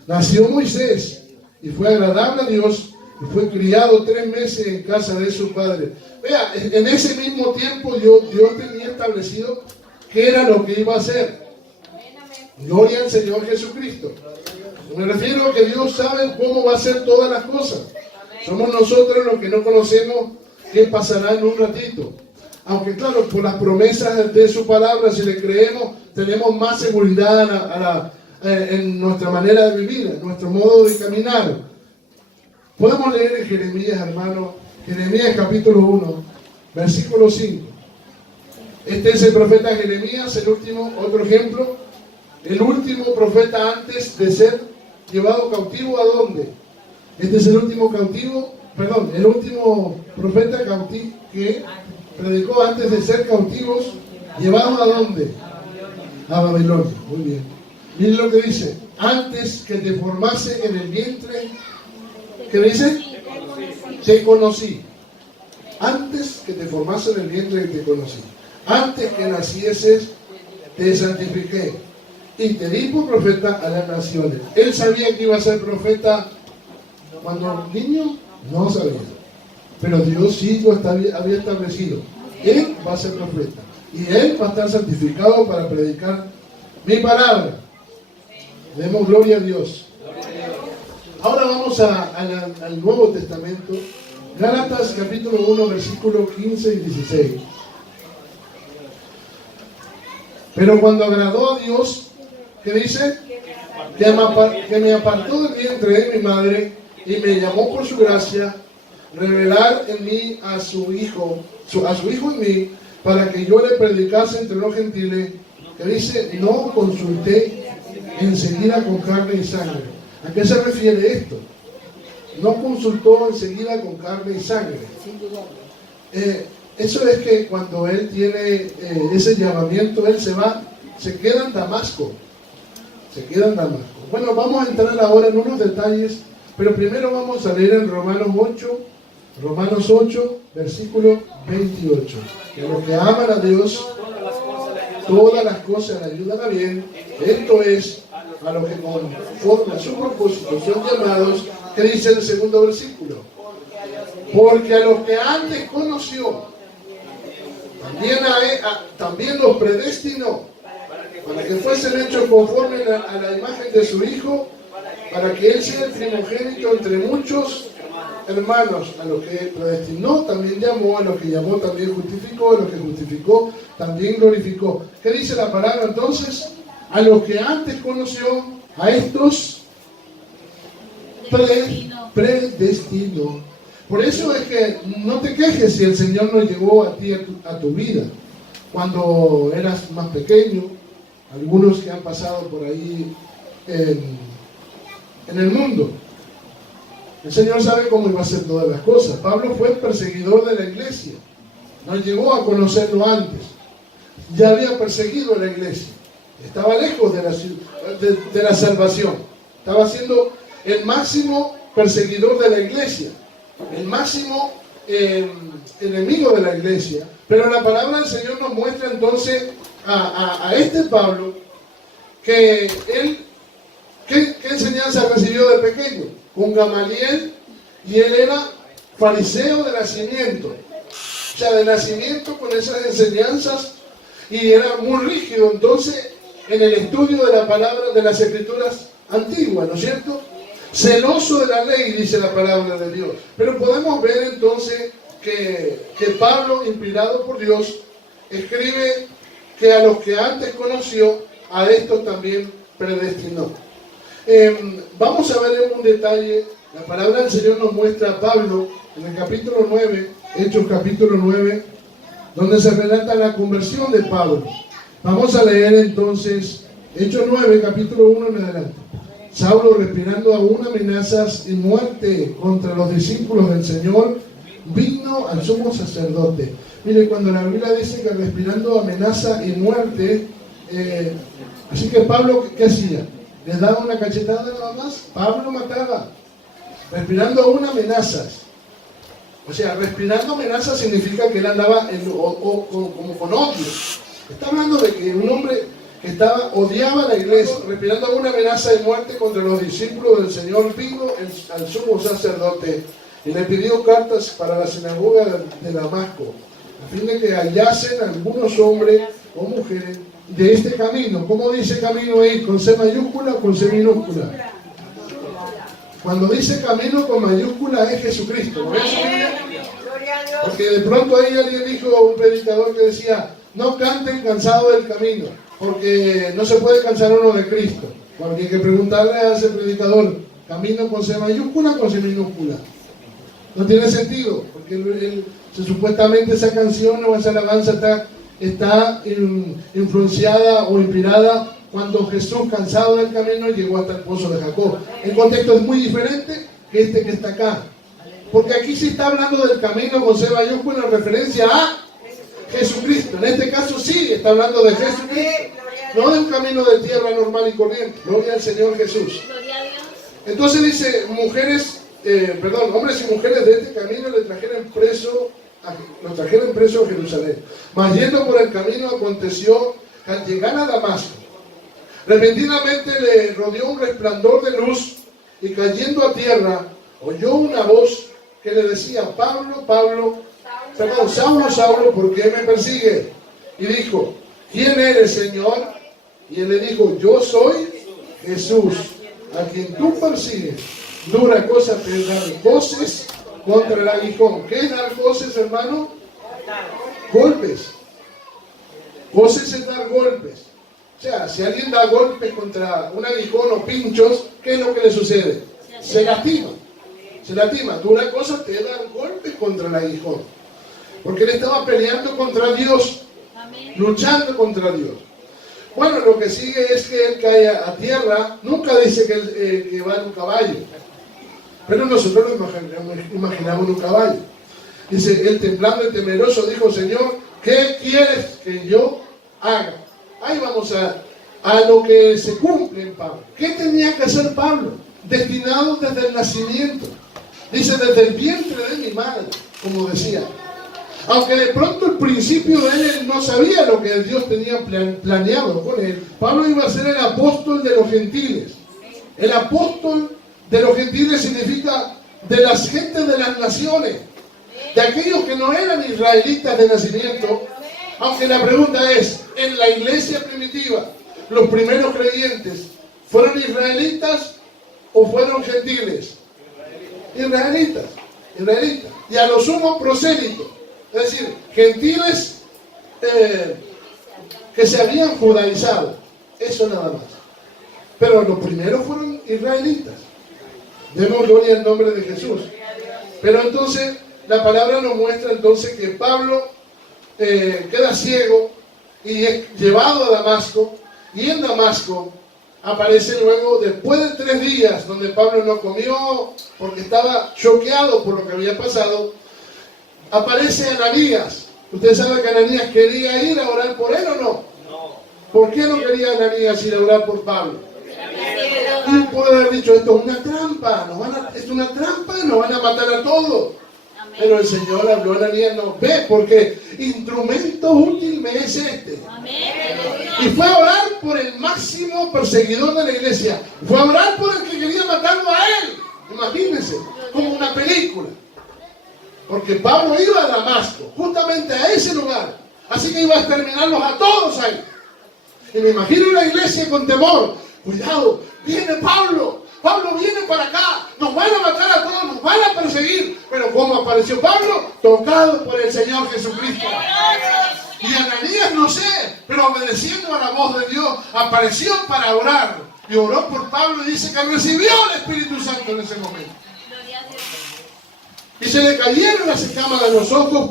nació Moisés y fue agradable a Dios y fue criado 3 meses en casa de su padre. Vea, en ese mismo tiempo Dios tenía establecido qué era lo que iba a hacer. Gloria al Señor Jesucristo. Me refiero a que Dios sabe cómo va a hacer todas las cosas. Somos nosotros los que no conocemos qué pasará en un ratito. Aunque claro, por las promesas de su palabra, si le creemos, tenemos más seguridad en nuestra manera de vivir, en nuestro modo de caminar. Podemos leer en Jeremías, hermano, Jeremías capítulo 1, versículo 5. Este es el profeta Jeremías, el último, otro ejemplo, el último profeta antes de ser llevado cautivo. ¿A dónde? Este es el último el último profeta cautivo que predicó antes de ser cautivos, llevados ¿a dónde? A Babilonia. Muy bien. Miren lo que dice: antes que te formase en el vientre, ¿qué dice? Te conocí. Antes que te formase en el vientre, te conocí. Antes que nacieses, te santifiqué y te di por profeta a las naciones. Él sabía que iba a ser profeta cuando niño, no sabía. Pero Dios sí lo había establecido. Él va a ser profeta. Y él va a estar santificado para predicar mi palabra. Demos gloria a Dios. Ahora vamos al Nuevo Testamento. Gálatas capítulo 1, versículo 15 y 16. Pero cuando agradó a Dios, ¿qué dice? Que me apartó del vientre de mi madre y me llamó por su gracia, revelar en mí a su hijo en mí, para que yo le predicase entre los gentiles, que dice, no consulté enseguida con carne y sangre. ¿A qué se refiere esto? No consultó enseguida con carne y sangre. Eso es que cuando él tiene ese llamamiento, él se queda en Damasco. Bueno, vamos a entrar ahora en unos detalles, pero primero vamos a leer en Romanos 8, versículo 28. Que a los que aman a Dios, todas las cosas le ayudan a bien. Esto es, a los que conforme a su propósito son llamados, que dice el segundo versículo. Porque a los que antes conoció, también los predestinó, para que fuesen hechos conforme a la imagen de su Hijo, para que Él sea el primogénito entre muchos hermanos. A los que predestinó también llamó, a los que llamó también justificó, a los que justificó también glorificó. ¿Qué dice la palabra entonces? A los que antes conoció, a estos predestinó. Por eso es que no te quejes si el Señor no llegó a ti, a tu vida, cuando eras más pequeño. Algunos que han pasado por ahí en el mundo. El Señor sabe cómo iba a hacer todas las cosas. Pablo fue perseguidor de la iglesia. No llegó a conocerlo antes. Ya había perseguido a la iglesia. Estaba lejos de la salvación. Estaba siendo el máximo perseguidor de la iglesia. El máximo enemigo de la iglesia. Pero la palabra del Señor nos muestra entonces a este Pablo que él, ¿qué enseñanza recibió de pequeño? Con Gamaliel, y él era fariseo de nacimiento. O sea, de nacimiento con esas enseñanzas, y era muy rígido entonces en el estudio de la palabra, de las escrituras antiguas, ¿no es cierto? Celoso de la ley, dice la palabra de Dios. Pero podemos ver entonces que Pablo, inspirado por Dios, escribe que a los que antes conoció, a estos también predestinó. Vamos a ver un detalle. La palabra del Señor nos muestra a Pablo en el capítulo 9, Hechos capítulo 9, donde se relata la conversión de Pablo. Vamos a leer entonces Hechos 9, capítulo 1 en adelante. Saulo, respirando aún amenazas y muerte contra los discípulos del Señor, vino al sumo sacerdote. Mire, cuando la Biblia dice que respirando amenaza y muerte, así que Pablo, ¿qué hacía? ¿Les daba una cachetada nada más? Pablo mataba, respirando aún amenazas. O sea, respirando amenazas significa que él andaba como con odio. Está hablando de que un hombre que odiaba a la iglesia, respirando aún amenaza de muerte contra los discípulos del Señor, vino al sumo sacerdote y le pidió cartas para la sinagoga de Damasco, a fin de que hallasen algunos hombres o mujeres de este camino. ¿Cómo dice camino ahí? ¿Con C mayúscula o con C minúscula? Cuando dice camino con mayúscula es Jesucristo. ¿No ves? Porque de pronto ahí alguien dijo, un predicador que decía, no canten cansado del camino, porque no se puede cansar uno de Cristo. Porque hay que preguntarle a ese predicador, camino con C mayúscula o con C minúscula. No tiene sentido, porque supuestamente esa canción o esa alabanza está influenciada o inspirada cuando Jesús, cansado del camino, llegó hasta el pozo de Jacob. El contexto es muy diferente que este que está acá, porque aquí sí está hablando del camino con C mayúscula en referencia a Jesucristo. En este caso sí está hablando de Jesucristo, no de un camino de tierra normal y corriente. Gloria al Señor Jesús. Entonces dice, hombres y mujeres de este camino le trajeron preso a Jerusalén. Mas yendo por el camino aconteció que al llegar a Damasco, repentinamente le rodeó un resplandor de luz, y cayendo a tierra oyó una voz que le decía, Saulo, Saulo, ¿por qué me persigue? Y dijo, ¿quién eres, Señor? Y él le dijo, yo soy Jesús, a quien tú persigues. Dura cosa te dar voces contra el aguijón. ¿Qué es dar voces, hermano? Golpes. Voces es dar golpes. O sea, si alguien da golpes contra un aguijón o pinchos, ¿qué es lo que le sucede? Se lastima. Se lastima. Dura cosa te dar golpes contra el aguijón. Porque él estaba peleando contra Dios. Luchando contra Dios. Bueno, lo que sigue es que él cae a tierra. Nunca dice que va en un caballo. Pero nosotros lo imaginamos un caballo. Dice, él temblando y temeroso dijo, Señor, ¿qué quieres que yo haga? Ahí vamos a lo que se cumple en Pablo. ¿Qué tenía que hacer Pablo? Destinado desde el nacimiento. Dice, desde el vientre de mi madre, como decía. Aunque de pronto el principio de él no sabía lo que Dios tenía planeado con él. Pablo iba a ser el apóstol de los gentiles. El apóstol de los gentiles significa de las gentes de las naciones, de aquellos que no eran israelitas de nacimiento. Aunque la pregunta es, en la iglesia primitiva, los primeros creyentes, ¿fueron israelitas o fueron gentiles? Israelitas. Y a lo sumo prosélitos, es decir, gentiles que se habían judaizado. Eso nada más. Pero los primeros fueron israelitas. Demos gloria al nombre de Jesús. Pero entonces la palabra nos muestra entonces que Pablo queda ciego y es llevado a Damasco. Y en Damasco aparece luego, después de 3 días donde Pablo no comió porque estaba choqueado por lo que había pasado, aparece Ananías. Usted sabe que Ananías quería ir a orar por él, ¿o no? ¿Por qué no quería Ananías ir a orar por Pablo? Y puede haber dicho, esto es una trampa, es una trampa, nos van a matar a todos. Pero el Señor habló a Ananías, no, ve, porque instrumento útil me es este. Y fue a orar por el máximo perseguidor de la iglesia. Fue a orar por el que quería matarlo a él. Imagínense, como una película. Porque Pablo iba a Damasco, justamente a ese lugar. Así que iba a exterminarlos a todos ahí. Y me imagino la iglesia con temor. Cuidado, viene Pablo. Pablo viene para acá. Nos van a matar a todos, nos van a perseguir. Pero ¿cómo apareció Pablo? Tocado por el Señor Jesucristo. Y Ananías, no sé, pero obedeciendo a la voz de Dios, apareció para orar. Y oró por Pablo y dice que recibió el Espíritu Santo en ese momento. Y se le cayeron las escamas de los ojos,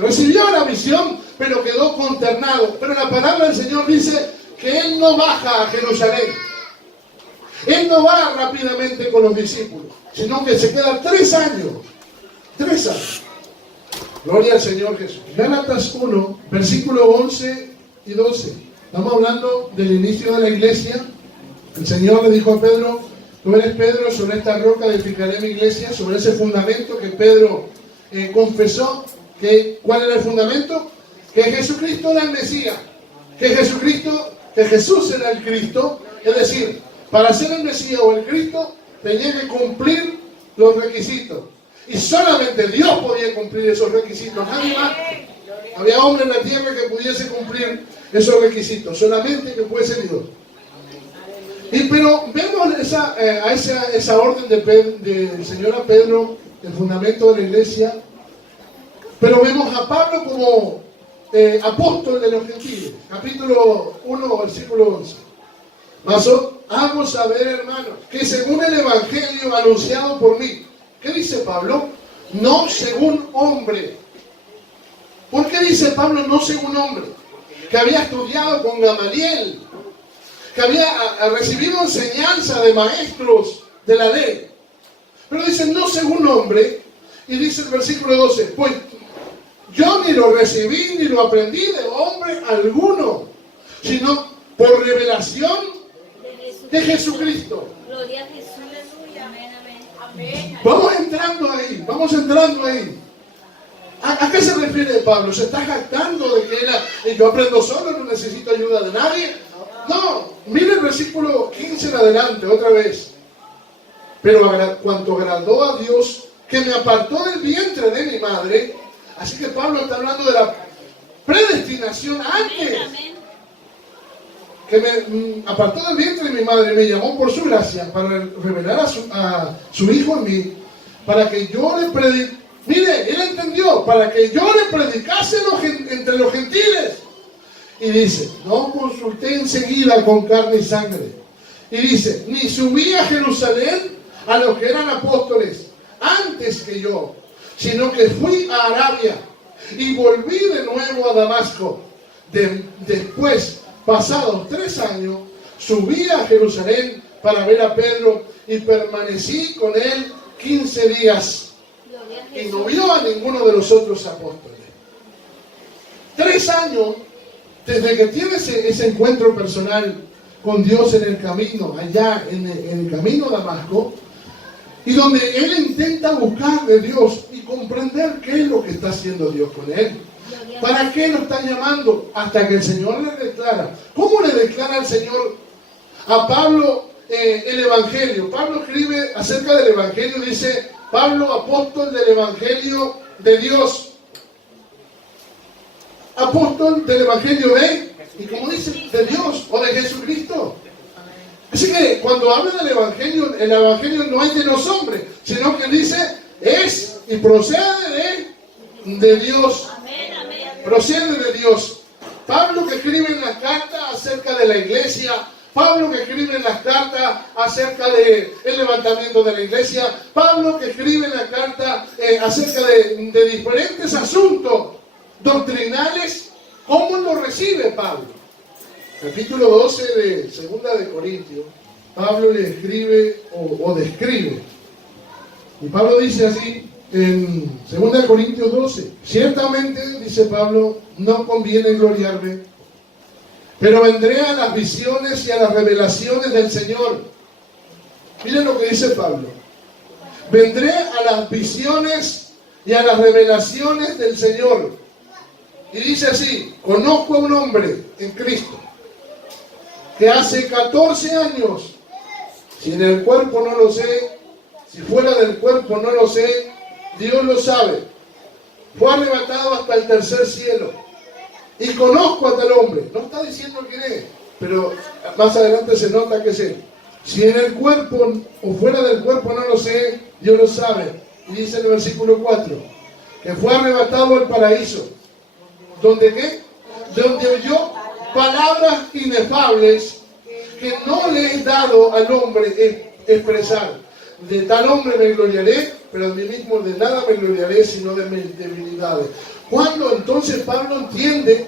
recibió la visión, pero quedó consternado. Pero la palabra del Señor dice que Él no baja a Jerusalén. Él no va rápidamente con los discípulos, sino que se queda 3 años. 3 años. Gloria al Señor Jesús. Gálatas 1, versículo 11 y 12. Estamos hablando del inicio de la iglesia. El Señor le dijo a Pedro, tú eres Pedro, sobre esta roca edificaré mi iglesia, sobre ese fundamento que Pedro confesó. ¿Cuál era el fundamento? Que Jesucristo era el Mesías. Que Jesús era el Cristo. Es decir, para ser el Mesías o el Cristo, tenía que cumplir los requisitos. Y solamente Dios podía cumplir esos requisitos. Nadie más. Había hombre en la tierra que pudiese cumplir esos requisitos. Solamente que fuese Dios. Pero vemos esa orden del Señor a Pedro, el fundamento de la iglesia. Pero vemos a Pablo como apóstol de los gentiles. Capítulo 1, versículo 11. Mas hago saber, hermanos, que según el evangelio anunciado por mí. ¿Qué dice Pablo? No según hombre. ¿Por qué dice Pablo no según hombre? Que había estudiado con Gamaliel, que había recibido enseñanza de maestros de la ley. Pero dice no según hombre, y dice el versículo 12, pues yo ni lo recibí ni lo aprendí de hombre alguno, sino por revelación de Jesucristo. Gloria a Jesús. Amén. Vamos entrando ahí. ¿A qué se refiere Pablo? ¿Se está jactando de que yo aprendo solo, no necesito ayuda de nadie? No, mire el versículo 15 en adelante, otra vez. Pero cuanto agradó a Dios, que me apartó del vientre de mi madre. Así que Pablo está hablando de la predestinación antes. Que me apartó del vientre de mi madre, me llamó por su gracia para revelar a su Hijo en mí, para que yo le predicase. Mire, él entendió, para que yo le predicase entre los gentiles. Y dice, no consulté enseguida con carne y sangre. Y dice, ni subí a Jerusalén a los que eran apóstoles antes que yo, sino que fui a Arabia y volví de nuevo a Damasco. Después, pasados 3 años, subí a Jerusalén para ver a Pedro y permanecí con él 15 días. Y no vio a ninguno de los otros apóstoles. 3 años desde que tiene ese encuentro personal con Dios en el camino, allá en el camino a Damasco, y donde él intenta buscar de Dios y comprender qué es lo que está haciendo Dios con él. ¿Para qué lo está llamando? Hasta que el Señor le declara. ¿Cómo le declara el Señor a Pablo el Evangelio? Pablo escribe acerca del Evangelio, dice, Pablo, apóstol del Evangelio de Dios. Apóstol del Evangelio y como dice, de Dios o de Jesucristo. Así que cuando habla del Evangelio, el Evangelio no es de los hombres, sino que dice, es y procede de Dios. procede de Dios. Pablo, que escribe en las cartas acerca de la iglesia, Pablo, que escribe en las cartas acerca del levantamiento de la iglesia, Pablo, que escribe en la carta acerca de diferentes asuntos doctrinales. ¿Cómo lo recibe Pablo? Capítulo 12 de Segunda de Corintios, Pablo le escribe o describe. Y Pablo dice así en 2 Corintios 12: ciertamente, dice Pablo, no conviene gloriarme, pero vendré a las visiones y a las revelaciones del Señor. Miren lo que dice Pablo: vendré a las visiones y a las revelaciones del Señor. Y dice así: conozco a un hombre en Cristo que hace 14 años, si en el cuerpo no lo sé, si fuera del cuerpo no lo sé, Dios lo sabe, fue arrebatado hasta el tercer cielo. Y conozco a tal hombre. No está diciendo quién es, pero más adelante se nota que es él. Si en el cuerpo o fuera del cuerpo no lo sé, Dios lo sabe. Y dice en el versículo 4, que fue arrebatado al paraíso. ¿Donde qué? Donde oyó palabras inefables que no le he dado al hombre expresar. De tal hombre me gloriaré, pero de mí mismo de nada me gloriaré, sino de mis debilidades. Cuando entonces Pablo entiende,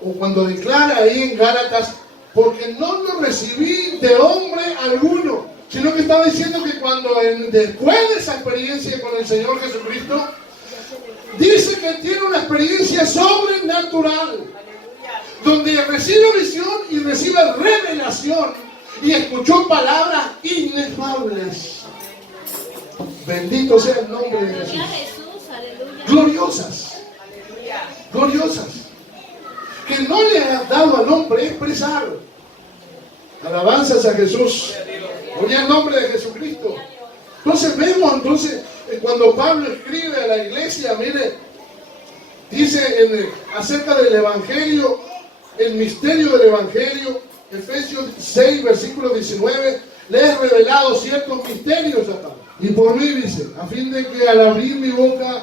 o cuando declara ahí en Gálatas, porque no lo recibí de hombre alguno, sino que está diciendo que cuando después de esa experiencia con el Señor Jesucristo, dice que tiene una experiencia sobrenatural, donde recibe visión y recibe revelación, y escuchó palabras inefables. Bendito sea el nombre de Jesús. Gloriosas. Gloriosas. Que no le ha dado al hombre expresar. Alabanzas a Jesús. Gloria al nombre de Jesucristo. Entonces vemos, cuando Pablo escribe a la iglesia, mire, dice acerca del Evangelio, el misterio del Evangelio, Efesios 6, versículo 19, le he revelado ciertos misterios a Pablo. Y por mí, dice, a fin de que al abrir mi boca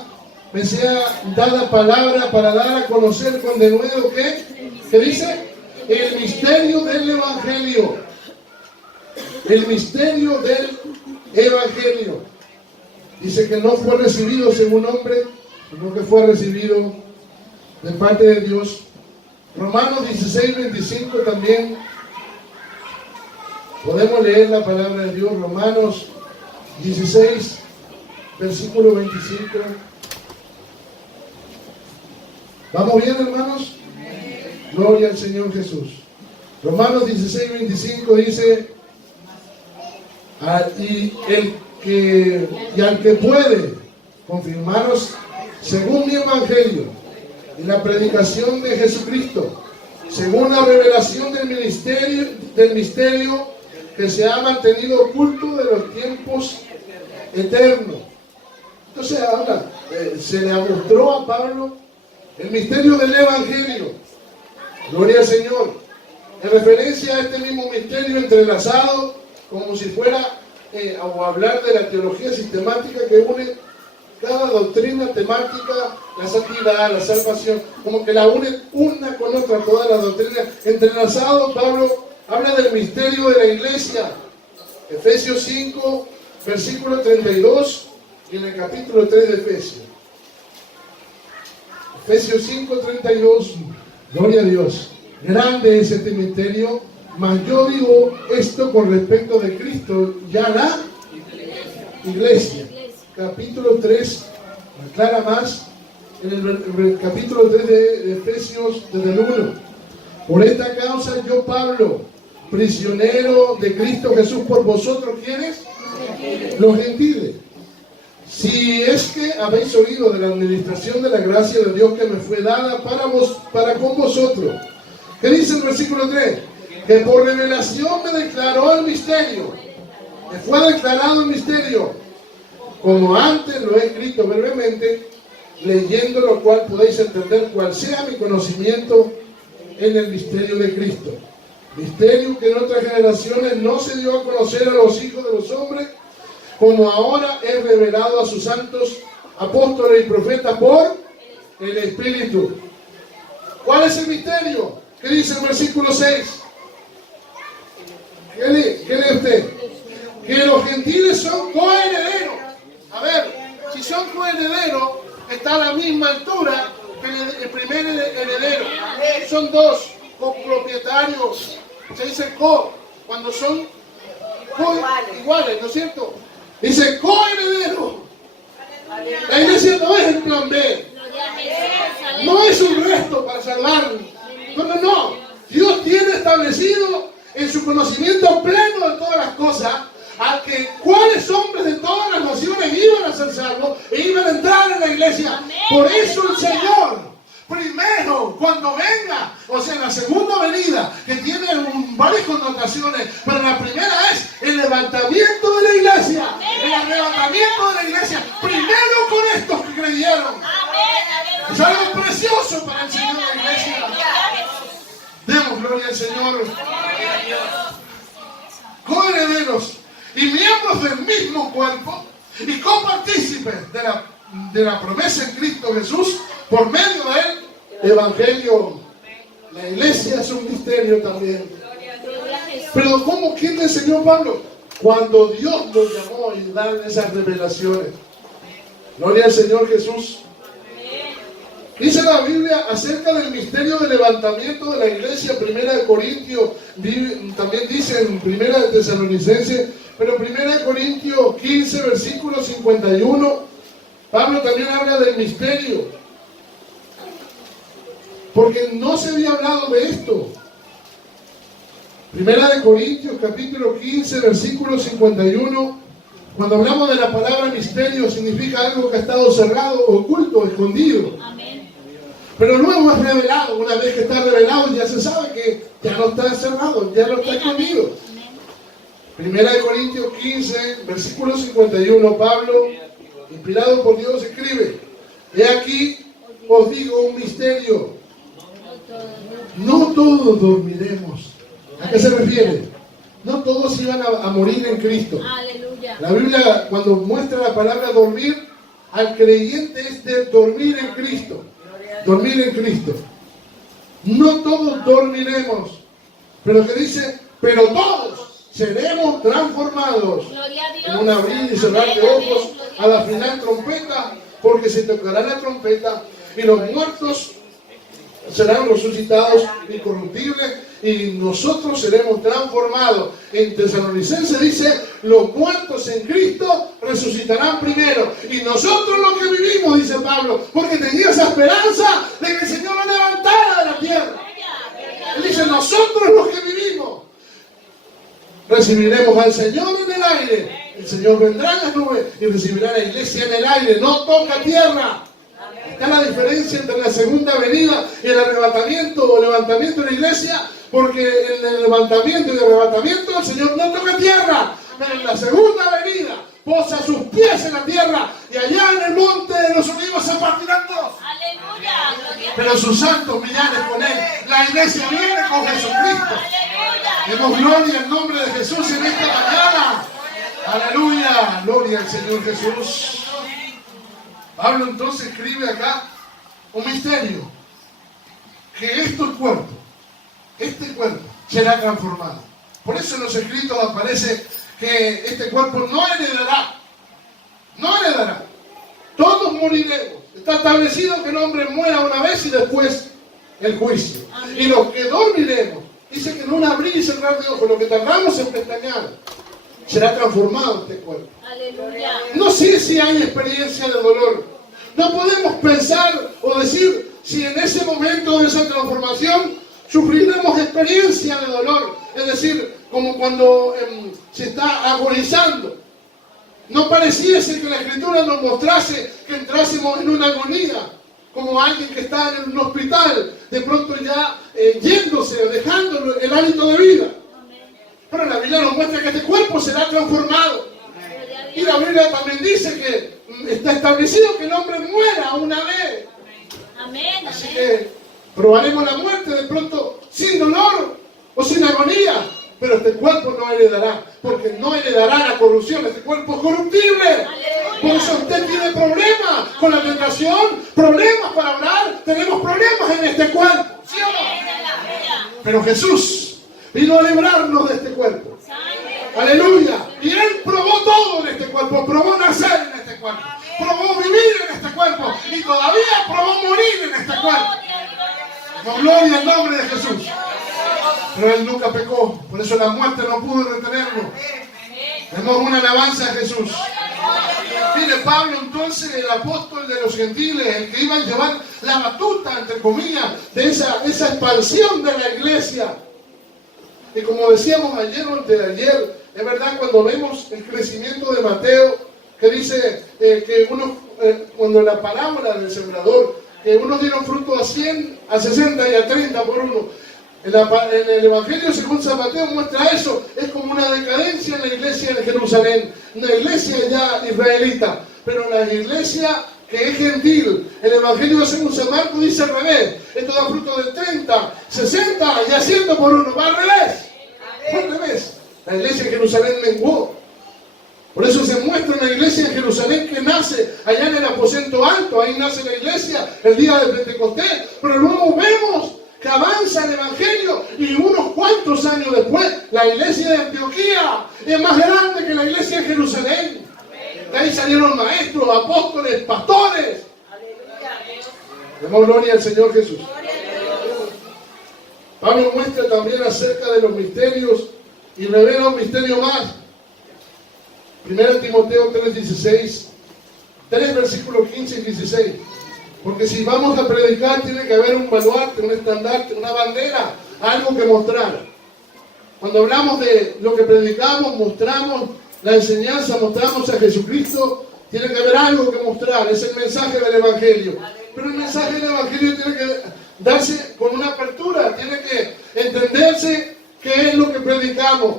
me sea dada palabra para dar a conocer con denuedo, ¿qué dice? El misterio del Evangelio. El misterio del Evangelio. Dice que no fue recibido según hombre, sino que fue recibido de parte de Dios. Romanos 16, 25 también. Podemos leer la palabra de Dios. Romanos 16, versículo 25. ¿Vamos bien, hermanos? Gloria al Señor Jesús. Romanos 16, 25 dice: y al que puede confirmaros según mi evangelio y la predicación de Jesucristo, según la revelación del misterio que se ha mantenido oculto de los tiempos eternos. Entonces ahora se le mostró a Pablo el misterio del Evangelio. Gloria al Señor. En referencia a este mismo misterio entrelazado, como si fuera o hablar de la teología sistemática que une cada doctrina temática, la santidad, la salvación, como que la une una con otra, todas las doctrinas entrelazadas. Pablo habla del misterio de la iglesia. Efesios 5, versículo 32, y en el capítulo 3 de Efesios. Efesios 5, 32, gloria a Dios. Grande es este misterio, mas yo digo esto con respecto de Cristo, ya la iglesia. Capítulo 3, aclara más, en el capítulo 3 de Efesios, desde el 1. Por esta causa yo, Pablo, prisionero de Cristo Jesús por vosotros, ¿quiénes? Los gentiles. Si es que habéis oído de la administración de la gracia de Dios que me fue dada para con vosotros. ¿Qué dice el versículo 3? Que por revelación me declaró el misterio. Me fue declarado el misterio. Como antes lo he escrito brevemente, leyendo lo cual podéis entender cuál sea mi conocimiento en el misterio de Cristo. Misterio que en otras generaciones no se dio a conocer a los hijos de los hombres, como ahora es revelado a sus santos apóstoles y profetas por el Espíritu. ¿Cuál es el misterio? ¿Qué dice el versículo 6? ¿Qué lee usted? Que los gentiles son coherederos. A ver, si son coherederos, está a la misma altura que el primer heredero. Son dos copropietarios. Se dice co, cuando son iguales, ¿no es cierto? Dice coheredero. La iglesia no es el plan B. No es un resto para salvarnos. No. Dios tiene establecido en su conocimiento pleno de todas las cosas a que cuáles hombres de todas las naciones iban a ser salvos e iban a entrar en la iglesia. Por eso el Señor, primero, cuando venga, o sea, en la segunda venida, que tiene varias connotaciones, pero la primera es el levantamiento de la iglesia. El arrebatamiento de la iglesia. Primero con estos que creyeron. Es algo precioso para el Señor de la iglesia. Demos gloria al Señor. Coherederos y miembros del mismo cuerpo y copartícipes de la promesa en Cristo Jesús por medio del Evangelio. La iglesia es un misterio también. Pero ¿quién le enseñó Pablo? Cuando Dios nos llamó y dan esas revelaciones. Gloria al Señor Jesús. Dice la Biblia acerca del misterio del levantamiento de la iglesia, 1 Corintios, también dice en 1 Tesalonicenses, pero 1 Corintios 15, versículo 51, Pablo también habla del misterio, porque no se había hablado de esto. 1 Corintios capítulo 15, versículo 51, cuando hablamos de la palabra misterio, significa algo que ha estado cerrado, oculto, escondido. Pero luego es revelado. Una vez que está revelado, ya se sabe que ya no está cerrado, ya no está escondido. 1 Corintios 15, versículo 51, Pablo, inspirado por Dios, escribe: he aquí, os digo un misterio. No todos dormiremos. ¿A qué se refiere? No todos iban a morir en Cristo. La Biblia, cuando muestra la palabra dormir, al creyente es de dormir en Cristo. Dormir en Cristo. No todos dormiremos. Pero que dice, pero todos seremos transformados en un abrir y cerrar de ojos a la final trompeta, porque se tocará la trompeta y los muertos serán resucitados incorruptibles y nosotros seremos transformados. En Tesalonicenses dice, los muertos en Cristo resucitarán primero y nosotros los que vivimos, dice Pablo, porque tenía esa esperanza de que el Señor lo levantara de la tierra. Él dice, nosotros los que vivimos recibiremos al Señor en el aire. El Señor vendrá en las nubes y recibirá a la iglesia en el aire. No toca tierra. Está la diferencia entre la segunda venida y el arrebatamiento o levantamiento de la iglesia, porque en el levantamiento y el arrebatamiento el Señor no toca tierra, pero en la segunda venida posa sus pies en la tierra y allá en el monte de los olivos se partirán dos. Pero sus santos millares con él. La iglesia viene con Jesucristo. Demos gloria al nombre de Jesús en esta mañana. Aleluya, gloria al Señor Jesús. Pablo entonces escribe acá un misterio, que este cuerpo será transformado. Por eso en los escritos aparece que este cuerpo no heredará. Todos moriremos. Está establecido que el hombre muera una vez y después el juicio. Amén. Y los que dormiremos, dice que en un abrir y cerrar de ojos, lo que tardamos en pestañear, será transformado este cuerpo. Aleluya. No sé si hay experiencia de dolor. No podemos pensar o decir si en ese momento de esa transformación sufriremos experiencia de dolor. Es decir, como cuando se está agonizando. No pareciese que la Escritura nos mostrase que entrásemos en una agonía, como alguien que está en un hospital, de pronto ya yéndose o dejando el hálito de vida. Pero la Biblia nos muestra que este cuerpo será transformado. Y la Biblia también dice que está establecido que el hombre muera una vez. Así que probaremos la muerte de pronto sin dolor o sin agonía. Pero este cuerpo no heredará, porque no heredará la corrupción. Este cuerpo es corruptible. Por eso usted tiene problemas con la tentación, problemas para orar. Tenemos problemas en este cuerpo. ¿Sí o no? Pero Jesús vino a librarnos de este cuerpo. Aleluya. Y Él probó todo en este cuerpo. Probó nacer en este cuerpo. Probó vivir en este cuerpo. Y todavía probó morir en este cuerpo. Con gloria al nombre de Jesús. Pero Él nunca pecó. Por eso la muerte no pudo retenerlo. Tenemos una alabanza a Jesús. Mire, Pablo entonces, el apóstol de los gentiles, el que iba a llevar la batuta, entre comillas, de esa expansión de la iglesia. Y como decíamos ayer o anteayer, es verdad, cuando vemos el crecimiento de Mateo, que dice que cuando la parábola del sembrador, que unos dieron fruto a 100, a 60 y a 30 por uno. En el Evangelio según San Mateo muestra eso. Es como una decadencia en la iglesia de Jerusalén, una iglesia ya israelita, pero la iglesia que es gentil. El Evangelio según San Marcos dice al revés. Esto da fruto de 30, 60 y a 100 por uno. Va al revés. Va al revés. La iglesia de Jerusalén menguó. Por eso se muestra una iglesia en Jerusalén que nace allá en el aposento alto. Ahí nace la iglesia el día de Pentecostés. Pero luego vemos que avanza el Evangelio y unos cuantos años después la iglesia de Antioquía es más grande que la iglesia de Jerusalén. De ahí salieron maestros, apóstoles, pastores. Demos gloria al Señor Jesús. Pablo muestra también acerca de los misterios y revela un misterio más. 1 Timoteo 3:16, 3 versículos 15 y 16. Porque si vamos a predicar tiene que haber un baluarte, un estandarte, una bandera, algo que mostrar. Cuando hablamos de lo que predicamos, mostramos la enseñanza, mostramos a Jesucristo, tiene que haber algo que mostrar, es el mensaje del Evangelio. Pero el mensaje del Evangelio tiene que darse con una apertura, tiene que entenderse qué es lo que predicamos.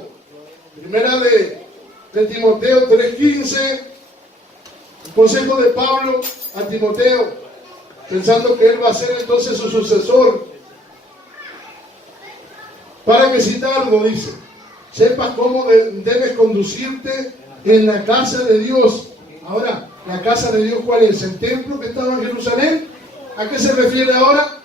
Primera de Timoteo 3:15, el consejo de Pablo a Timoteo, pensando que él va a ser entonces su sucesor, para que si tardo, dice, sepas cómo debes conducirte en la casa de Dios. Ahora, ¿la casa de Dios cuál es? ¿El templo que estaba en Jerusalén? ¿A qué se refiere ahora?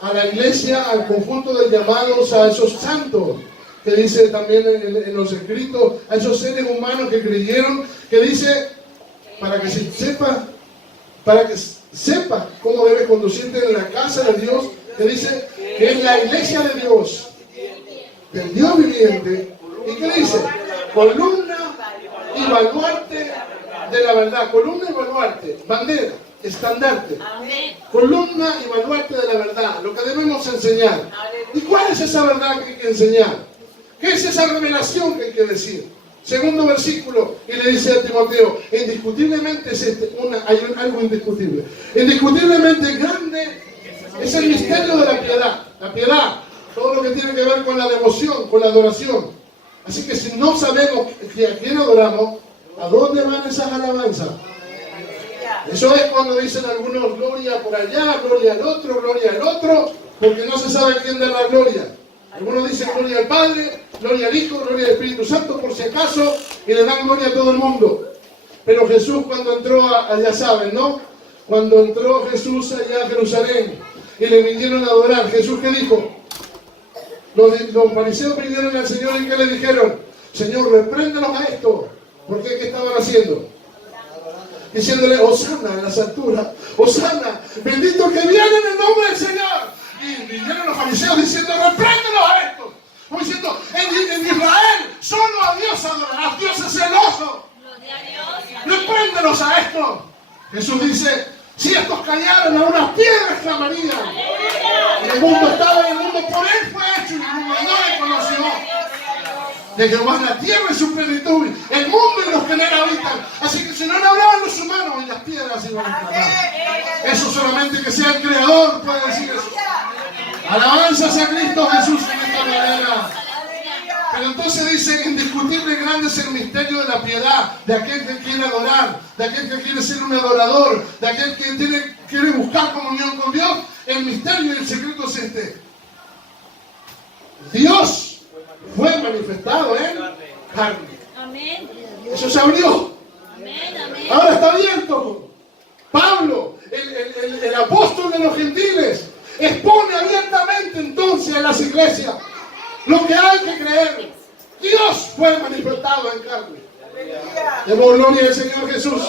A la iglesia, al conjunto de llamados, a esos santos, que dice también en los escritos, a esos seres humanos que creyeron, que dice, para que sepa cómo debes conducirte en la casa de Dios, que dice que es la iglesia de Dios, del Dios viviente. ¿Y qué dice? Columna y baluarte de la verdad. Columna y baluarte, bandera, estandarte. Columna y baluarte de la verdad, lo que debemos enseñar. ¿Y cuál es esa verdad que hay que enseñar? ¿Qué es esa revelación que hay que decir? Segundo versículo, y le dice a Timoteo, indiscutiblemente hay algo indiscutible. Indiscutiblemente grande es el misterio de la piedad. La piedad, todo lo que tiene que ver con la devoción, con la adoración. Así que si no sabemos a quién adoramos, ¿a dónde van esas alabanzas? Eso es cuando dicen algunos gloria por allá, gloria al otro, porque no se sabe a quién da la gloria. Algunos dicen gloria al Padre, gloria al Hijo, gloria al Espíritu Santo, por si acaso, y le dan gloria a todo el mundo. Pero Jesús cuando entró allá saben, ¿no? Cuando entró Jesús allá a Jerusalén y le vinieron a adorar, ¿Jesús qué dijo? Los fariseos vinieron al Señor y ¿qué le dijeron? Señor, repréndanos a esto. ¿Por qué? ¿Qué estaban haciendo? Diciéndole, Hosana en las alturas, Hosana, bendito el que viene en el nombre del Señor. Y vinieron los fariseos diciendo, repréndenos a esto. Como diciendo, en Israel solo a Dios adorarás, Dios es celoso. Repréndenos a esto. Jesús dice, si estos callaran a unas piedras clamarían. El mundo estaba en el mundo, por él fue hecho y el mundo no le conoció. De Jehová es la tierra y su plenitud, el mundo y los que en él habitan. Así que si no le hablaban los humanos, y las piedras iban a clamar. Eso solamente que sea el Creador puede decir eso. Alabanzas a Cristo Jesús en esta manera. Pero entonces dice, indiscutible grande es el misterio de la piedad, de aquel que quiere adorar, de aquel que quiere ser un adorador, de aquel que quiere buscar comunión con Dios. El misterio y el secreto es este. Dios fue manifestado en carne. Eso se abrió. Ahora está abierto. Pablo, el apóstol de los gentiles, expone abiertamente en las iglesias. Lo que hay que creer, Dios fue manifestado en carne. Demos gloria al Señor Jesús.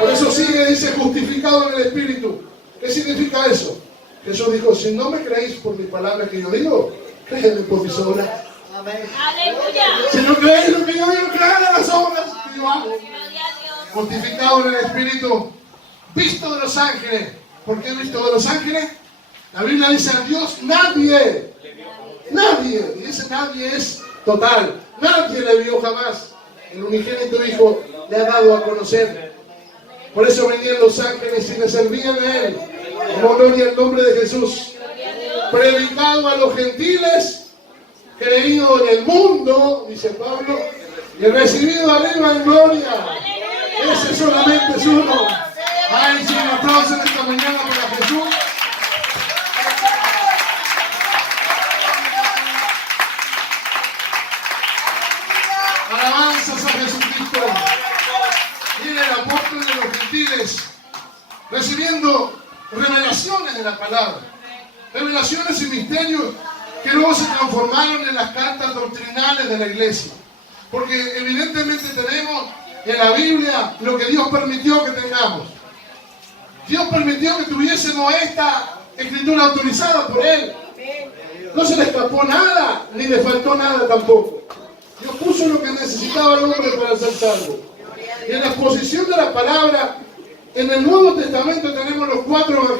Por eso sigue, dice, justificado en el Espíritu. ¿Qué significa eso? Jesús dijo, si no me creéis por mis palabras que yo digo, créanme por mis obras. Aleluya. Si no creéis lo que yo digo, crean en las obras que yo hago. Justificado en el Espíritu, visto de los ángeles. ¿Por qué visto de los ángeles? La Biblia dice a Dios, nadie, y ese nadie es total, nadie le vio jamás. El unigénito Hijo le ha dado a conocer. Por eso venían los ángeles y le servían a Él. Como gloria al nombre de Jesús. Predicado a los gentiles, creído en el mundo, dice Pablo, y recibido arriba en gloria. Ese solamente es uno. Ay, sí, un aplauso en esta mañana para Jesús. Alabanzas a Jesucristo. Viene el apóstol de los gentiles, recibiendo revelaciones de la palabra. Revelaciones y misterios que luego se transformaron en las cartas doctrinales de la iglesia. Porque evidentemente tenemos en la Biblia lo que Dios permitió que tengamos. Dios permitió que tuviésemos esta escritura autorizada por Él. No se le escapó nada, ni le faltó nada tampoco. Dios puso lo que necesitaba el hombre para ser salvo. Y en la exposición de la palabra, en el Nuevo Testamento tenemos los cuatro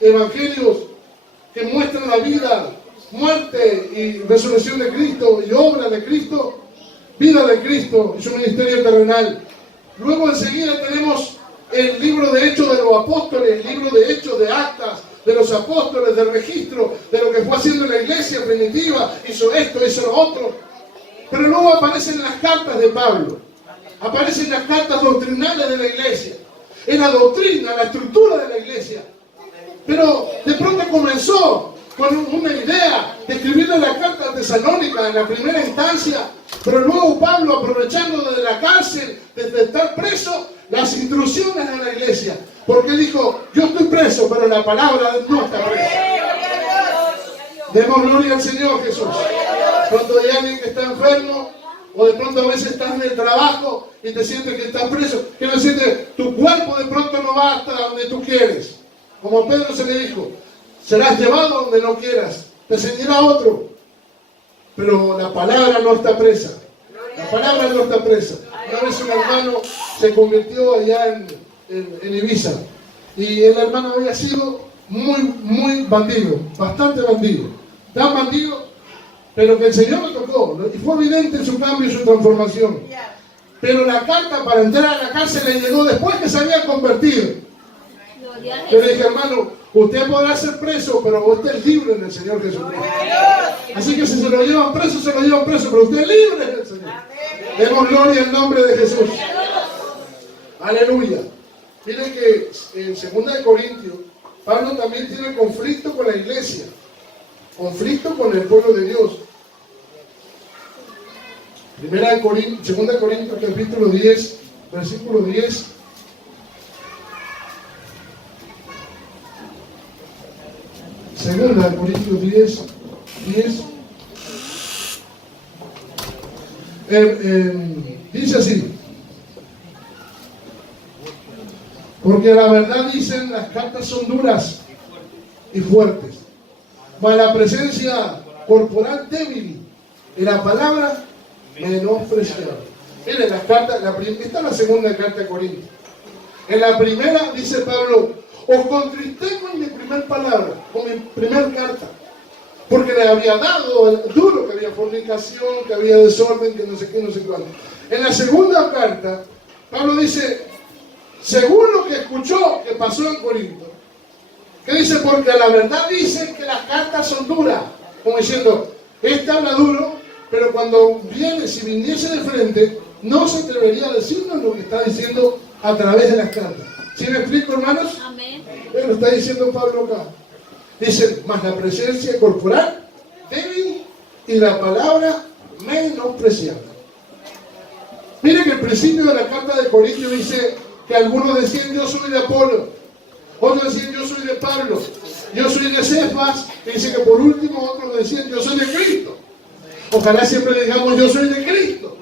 evangelios que muestran la vida, muerte y resurrección de Cristo y obra de Cristo, vida de Cristo y su ministerio terrenal. Luego enseguida tenemos el libro de Hechos de los Apóstoles, el libro de Hechos de Actas de los Apóstoles, del registro de lo que fue haciendo la iglesia primitiva, hizo esto, hizo lo otro. Pero luego aparecen las cartas de Pablo, aparecen las cartas doctrinales de la iglesia, en la doctrina, la estructura de la iglesia. Pero de pronto comenzó con una idea de escribirle la carta a Tesalónica en la primera instancia, pero luego Pablo, aprovechando desde la cárcel, desde estar preso, las instrucciones a la iglesia, porque dijo, yo estoy preso, pero la palabra no está presa. Demos gloria al Señor Jesús. Pronto hay alguien que está enfermo, o de pronto a veces estás en el trabajo y te sientes que estás preso, que no sientes, tu cuerpo de pronto no va hasta donde tú quieres. Como a Pedro se le dijo, serás llevado donde no quieras, te seguirá otro. Pero la palabra no está presa. La palabra no está presa. Una vez un hermano se convirtió allá en Ibiza, y el hermano había sido muy bandido, bastante bandido, tan bandido, pero que el Señor lo tocó, y fue evidente su cambio y su transformación. Pero la carta para entrar a la cárcel le llegó después que se había convertido. Yo le dije, hermano, usted podrá ser preso, pero usted es libre en el Señor Jesucristo. Así que si se lo llevan preso, se lo llevan preso, pero usted es libre en el Señor. Demos gloria al nombre de Jesús. Aleluya. Miren que en 2 Corintios, Pablo también tiene conflicto con la iglesia, conflicto con el pueblo de Dios. 2 Corintios capítulo 10, versículo 10. Segunda de Corintios 10. Dice así: porque la verdad dicen, las cartas son duras y fuertes, mas la presencia corporal débil y la palabra menospreciada. Miren, las cartas, esta es la segunda carta de Corintios. En la primera dice Pablo, os contristé con mi primer palabra, con mi primer carta, porque le había dado duro que había fornicación, que había desorden, que no sé qué, no sé cuánto. En la segunda carta, Pablo dice, según lo que escuchó que pasó en Corinto, que dice, porque la verdad dice que las cartas son duras, como diciendo, esta habla duro, pero cuando viene, si viniese de frente, no se atrevería a decirnos lo que está diciendo a través de las cartas. ¿Sí me explico, hermanos? Amén. Lo está diciendo Pablo acá. Dice, más la presencia corporal débil y la palabra menospreciada. Miren que el principio de la carta de Corintios dice que algunos decían yo soy de Apolo, otros decían yo soy de Pablo, yo soy de Cefas, dice que por último otros decían, yo soy de Cristo. Ojalá siempre digamos, yo soy de Cristo.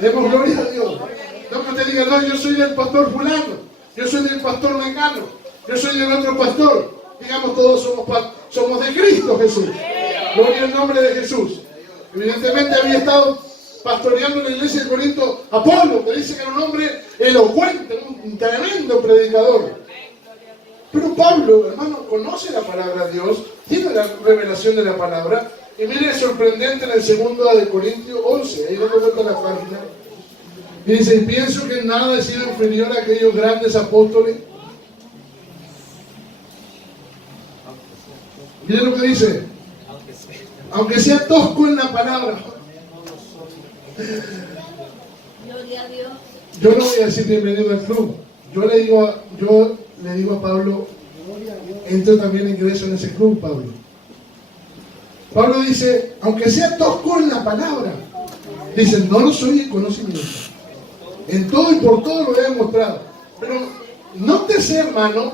Demos gloria a Dios. No que usted diga, no, yo soy del pastor fulano, yo soy del pastor mengano, yo soy del otro pastor. Digamos, todos somos de Cristo Jesús. Gloria al nombre de Jesús. Evidentemente había estado pastoreando la iglesia de Corinto Apolo, que dice que era un hombre elocuente, un tremendo predicador. Pero Pablo, hermano, conoce la palabra de Dios, tiene la revelación de la palabra. Y mire, es sorprendente en el 2 de Corintios 11, ahí donde vuelta la página. Y dice, y pienso que en nada he sido inferior a aquellos grandes apóstoles. Mire lo que dice, aunque sea tosco en la palabra. Gloria a Dios. Yo no voy a decir bienvenido al club. Yo le digo a Pablo, entra también ingreso en ese club, Pablo. Pablo dice, aunque sea tosco en la palabra, dice, no lo soy en conocimiento. En todo y por todo lo he demostrado. Pero nótese, hermano,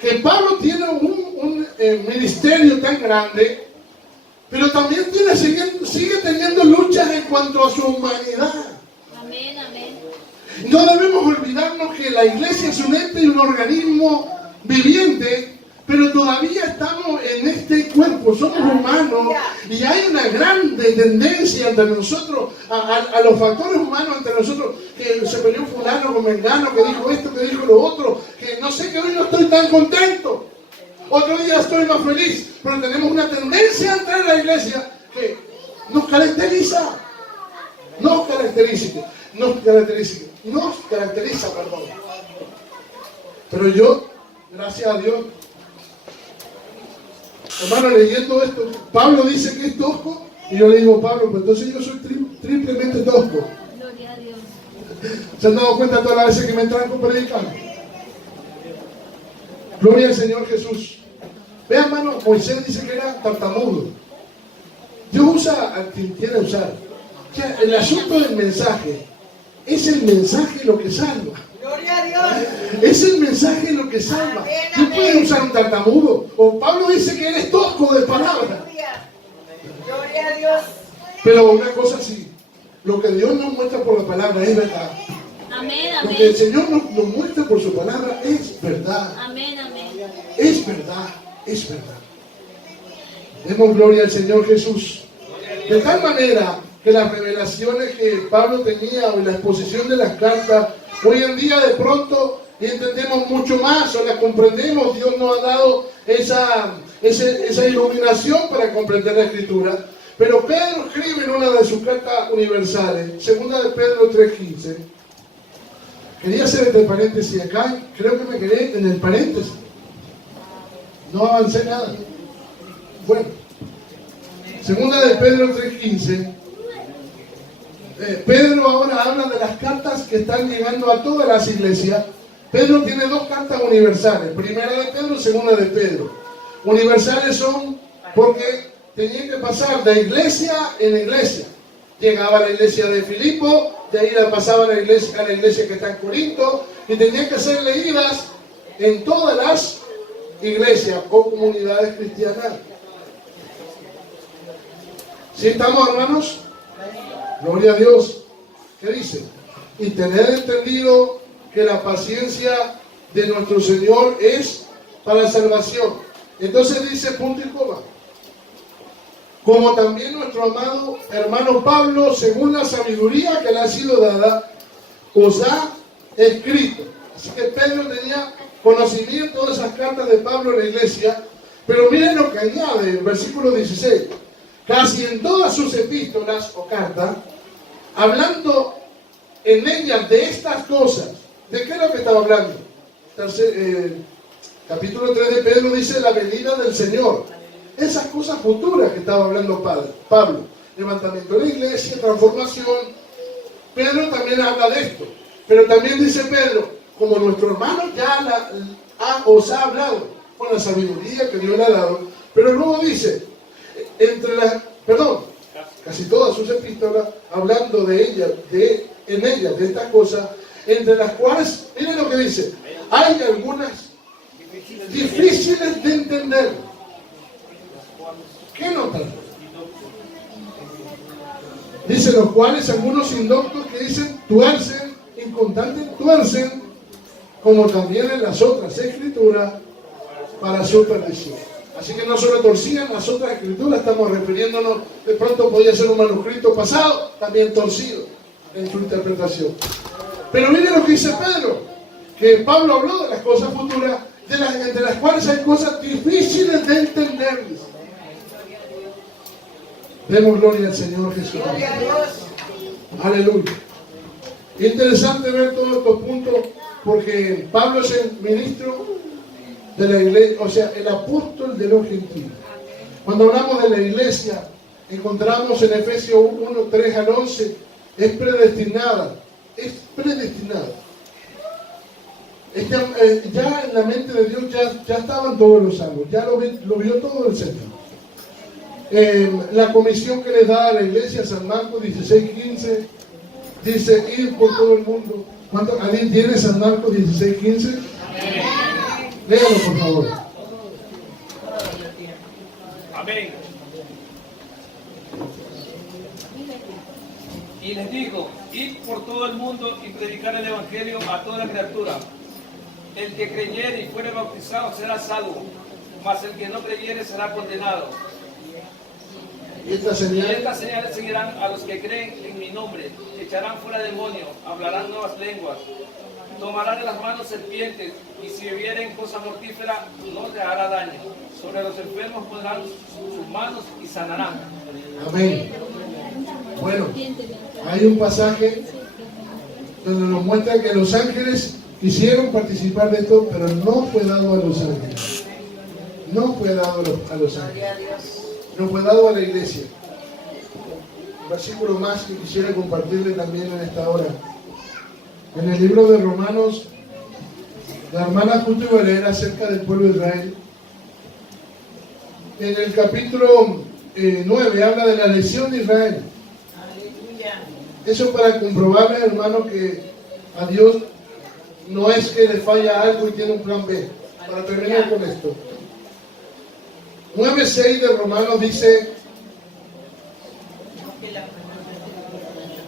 que Pablo tiene un ministerio tan grande, pero también sigue teniendo luchas en cuanto a su humanidad. Amén, amén. No debemos olvidarnos que la iglesia es un ente y un organismo viviente, pero todavía estamos en este cuerpo, somos humanos, y hay una gran tendencia entre nosotros, a los factores humanos entre nosotros, que se peleó fulano con mengano, que dijo esto, que dijo lo otro, que no sé, que hoy no estoy tan contento, otro día estoy más feliz, pero tenemos una tendencia a entrar en la iglesia que nos caracteriza, perdón. Pero yo, gracias a Dios, hermano, leyendo esto, Pablo dice que es tosco, y yo le digo, Pablo, pues entonces yo soy triplemente tosco. Gloria a Dios. ¿Se han dado cuenta todas las veces que me tranco predicando? Gloria al Señor Jesús. Vean, hermano, Moisés dice que era tartamudo. Dios usa a quien quiere usar. O sea, el asunto del mensaje, es el mensaje lo que salva. Gloria a Dios. Es el mensaje lo que salva. Tú puedes usar un tartamudo. O Pablo dice que eres tosco de palabras. Gloria a Dios. Pero una cosa sí, lo que Dios nos muestra por la palabra es verdad. Amén, Lo que el amén. Señor nos muestra por su palabra es verdad. Amén, amén. Es verdad, es verdad. Demos gloria al Señor Jesús. De tal manera que las revelaciones que Pablo tenía o la exposición de las cartas, hoy en día de pronto entendemos mucho más o las comprendemos. Dios nos ha dado esa iluminación para comprender la Escritura. Pero Pedro escribe en una de sus cartas universales, 2 de Pedro 3:15. Quería hacer este paréntesis acá, creo que me quedé en el paréntesis. No avancé nada. Bueno, 2 de Pedro 3:15. Pedro ahora habla de las cartas que están llegando a todas las iglesias. Pedro tiene dos cartas universales, primera de Pedro, segunda de Pedro. Universales son porque tenían que pasar de iglesia en iglesia. Llegaba a la iglesia de Filipo, de ahí la pasaba a la iglesia que está en Corinto, y tenían que ser leídas en todas las iglesias o comunidades cristianas. ¿Sí estamos, hermanos? Gloria a Dios. ¿Qué dice? Y tener entendido que la paciencia de nuestro Señor es para salvación. Entonces dice punto y coma. Como también nuestro amado hermano Pablo, según la sabiduría que le ha sido dada, os ha escrito. Así que Pedro tenía conocimiento de esas cartas de Pablo en la iglesia, pero miren lo que añade en el versículo 16. Casi en todas sus epístolas o cartas, hablando en ellas de estas cosas. ¿De qué es lo que estaba hablando? Capítulo 3 de Pedro dice la venida del Señor. Esas cosas futuras que estaba hablando Pablo. Levantamiento de la iglesia, transformación. Pedro también habla de esto. Pero también dice Pedro, como nuestro hermano ya os ha hablado con la sabiduría que Dios le ha dado. Pero luego dice, casi todas sus epístolas, hablando de ellas, de estas cosas, entre las cuales, miren lo que dice, hay algunas difíciles de entender. ¿Qué notan? Dice, los cuales algunos indoctos que dicen tuercen, inconstantes tuercen, como también en las otras escrituras, para su perdición. Así que no solo torcían las otras escrituras, estamos refiriéndonos, de pronto podía ser un manuscrito pasado, también torcido en su interpretación. Pero miren lo que dice Pedro, que Pablo habló de las cosas futuras, entre las cuales hay cosas difíciles de entender. Demos gloria al Señor Jesús. Aleluya. Interesante ver todos estos puntos, porque Pablo es el ministro de la iglesia, o sea, el apóstol de los gentiles. Cuando hablamos de la iglesia, encontramos en Efesios 1, 3 al 11, es predestinada. Ya en la mente de Dios ya estaban todos los salvos, ya lo vio todo el Señor. La comisión que le da a la iglesia, San Marcos 16:15, dice ir por todo el mundo. ¿Alguien tiene San Marcos 16:15? Léalo, por favor. Amén. Y les dijo, id por todo el mundo y predicar el evangelio a toda criatura. El que creyere y fuere bautizado será salvo, mas el que no creyere será condenado. Y estas señales seguirán a los que creen en mi nombre, echarán fuera demonios, hablarán nuevas lenguas, tomarán en las manos serpientes, y si bebieren cosa mortífera no les hará daño. Sobre los enfermos pondrán sus manos y sanarán. Amén. Bueno, hay un pasaje donde nos muestra que los ángeles quisieron participar de esto, pero no fue dado a los ángeles. No fue dado a los ángeles. No fue dado a la iglesia. Un versículo más que quisiera compartirle también en esta hora. En el libro de Romanos, la hermana justo iba a leer acerca del pueblo de Israel. En el capítulo 9 habla de la elección de Israel. Eso para comprobarle, hermano, que a Dios no es que le falla algo y tiene un plan B. Para terminar con esto. 9:6 de Romanos dice,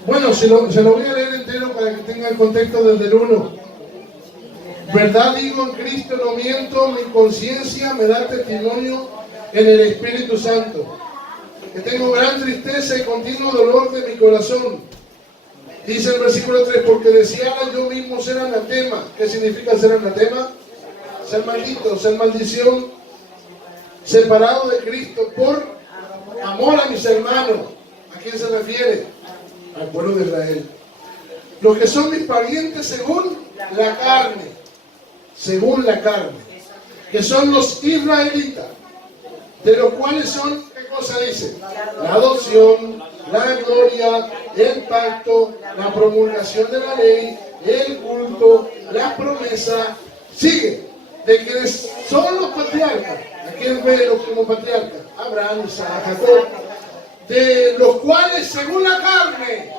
bueno, se lo voy a leer entero para que tenga el contexto desde el 1. Verdad digo en Cristo, no miento, mi conciencia me da testimonio en el Espíritu Santo, que tengo gran tristeza y continuo dolor de mi corazón. Dice el versículo 3, porque deseaba yo mismo ser anatema. ¿Qué significa ser anatema? Ser maldito, ser maldición, separado de Cristo por amor a mis hermanos. ¿A quién se refiere? Al pueblo de Israel. Los que son mis parientes según la carne, que son los israelitas, de los cuales son, ¿qué cosa dice? La adopción, la gloria, el pacto, la promulgación de la ley, el culto, la promesa, sigue, de quienes son los patriarcas. ¿A quién ve como patriarcas? Abraham, Isaac, Jacob, de los cuales según la carne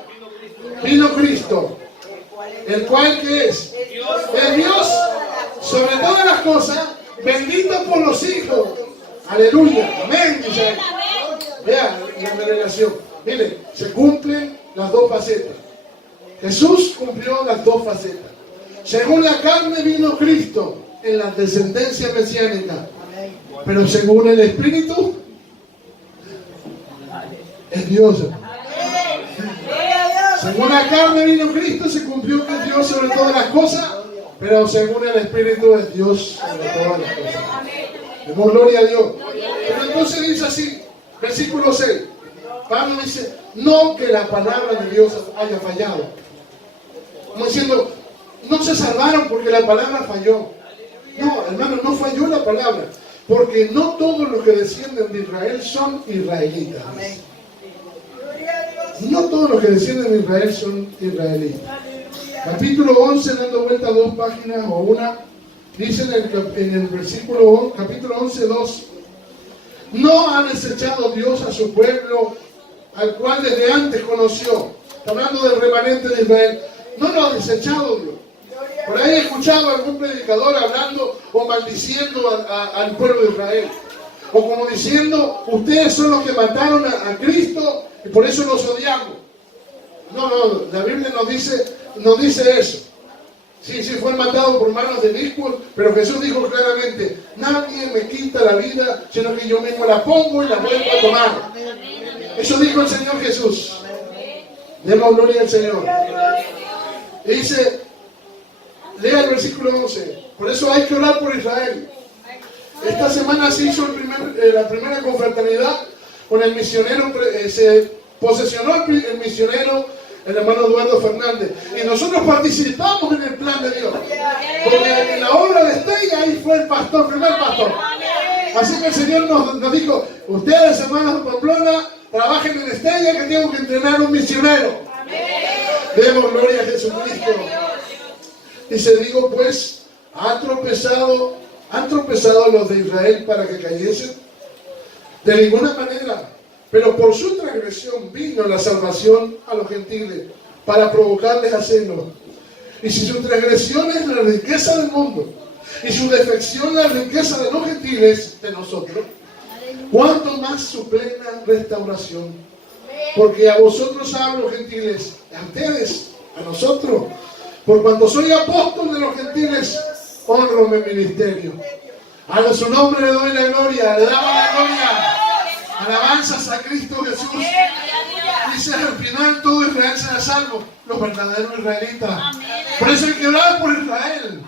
vino Cristo, el cual que es el Dios sobre todas las cosas, bendito por los hijos. Aleluya, amén. Vean la revelación. Miren, se cumplen las dos facetas. Jesús cumplió las dos facetas. Según la carne vino Cristo en la descendencia mesiánica, pero según el Espíritu es Dios. Según la carne vino Cristo, se cumplió que es Dios sobre todas las cosas, pero según el Espíritu es Dios sobre todas las cosas. Demos gloria a Dios. Pero entonces dice así, versículo 6. Pablo dice, no que la palabra de Dios haya fallado. Como diciendo, no se salvaron porque la palabra falló. No, hermano, no falló la palabra. Porque no todos los que descienden de Israel son israelitas. No todos los que descienden de Israel son israelitas. Capítulo 11, dando vuelta a 2 páginas o una, dice en el versículo, capítulo 11, 2, no ha desechado Dios a su pueblo, al cual desde antes conoció. Está hablando del remanente de Israel. No lo ha desechado Dios. Por ahí he escuchado a algún predicador hablando, o maldiciendo al pueblo de Israel. O como diciendo, ustedes son los que mataron a Cristo y por eso los odiamos. No, la Biblia nos dice eso. Sí, fue matado por manos de inicuos, pero Jesús dijo claramente, nadie me quita la vida, sino que yo mismo la pongo y la vuelvo a tomar. Eso dijo el Señor Jesús. Demos gloria al Señor. Y dice, lea el versículo 11. Por eso hay que orar por Israel. Esta semana se hizo la primera confraternidad con el misionero, se posesionó el misionero, el hermano Eduardo Fernández. Y nosotros participamos en el plan de Dios. Porque en la obra de Estella ahí fue el pastor, primer pastor. Así que el Señor nos dijo, ustedes hermanos de Pamplona, trabajen en Estella que tengo que entrenar un misionero. Demos gloria a Jesucristo. Dice, digo pues, ¿han tropezado los de Israel para que cayesen? De ninguna manera. Pero por su transgresión vino la salvación a los gentiles para provocarles a celo. Y si su transgresión es la riqueza del mundo y su defección la riqueza de los gentiles, de nosotros, ¿cuánto más su plena restauración? Porque a vosotros hablo, gentiles, a ustedes, a nosotros, por cuanto soy apóstol de los gentiles, honro mi ministerio. A su nombre le doy la gloria, le damos la gloria. Alabanzas a Cristo Jesús. Dice al final todo Israel será salvo, los verdaderos israelitas. Por eso hay que orar por Israel.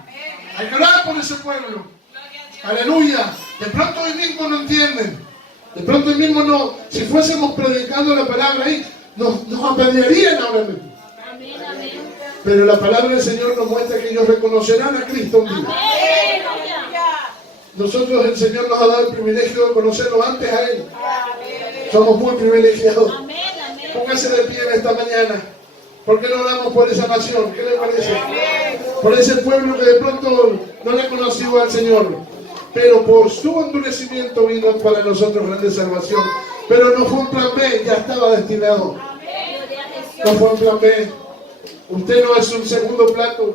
Hay que orar por ese pueblo. Aleluya. De pronto hoy mismo no entienden. De pronto hoy mismo no. Si fuésemos predicando la palabra ahí, nos apedrearían ahora mismo. Pero la palabra del Señor nos muestra que ellos reconocerán a Cristo en vida. Nosotros, el Señor nos ha dado el privilegio de conocerlo antes a Él. Somos muy privilegiados. Póngase de pie en esta mañana. ¿Por qué no oramos por esa nación? ¿Qué le parece? Por ese pueblo que de pronto no le conoció al Señor. Pero por su endurecimiento vino para nosotros grande salvación. Pero no fue un plan B, ya estaba destinado. No fue un plan B. Usted no es un segundo plato.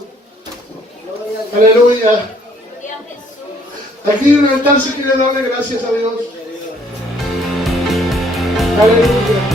Aleluya. Aquí en el altar se quiere darle gracias a Dios. Aleluya.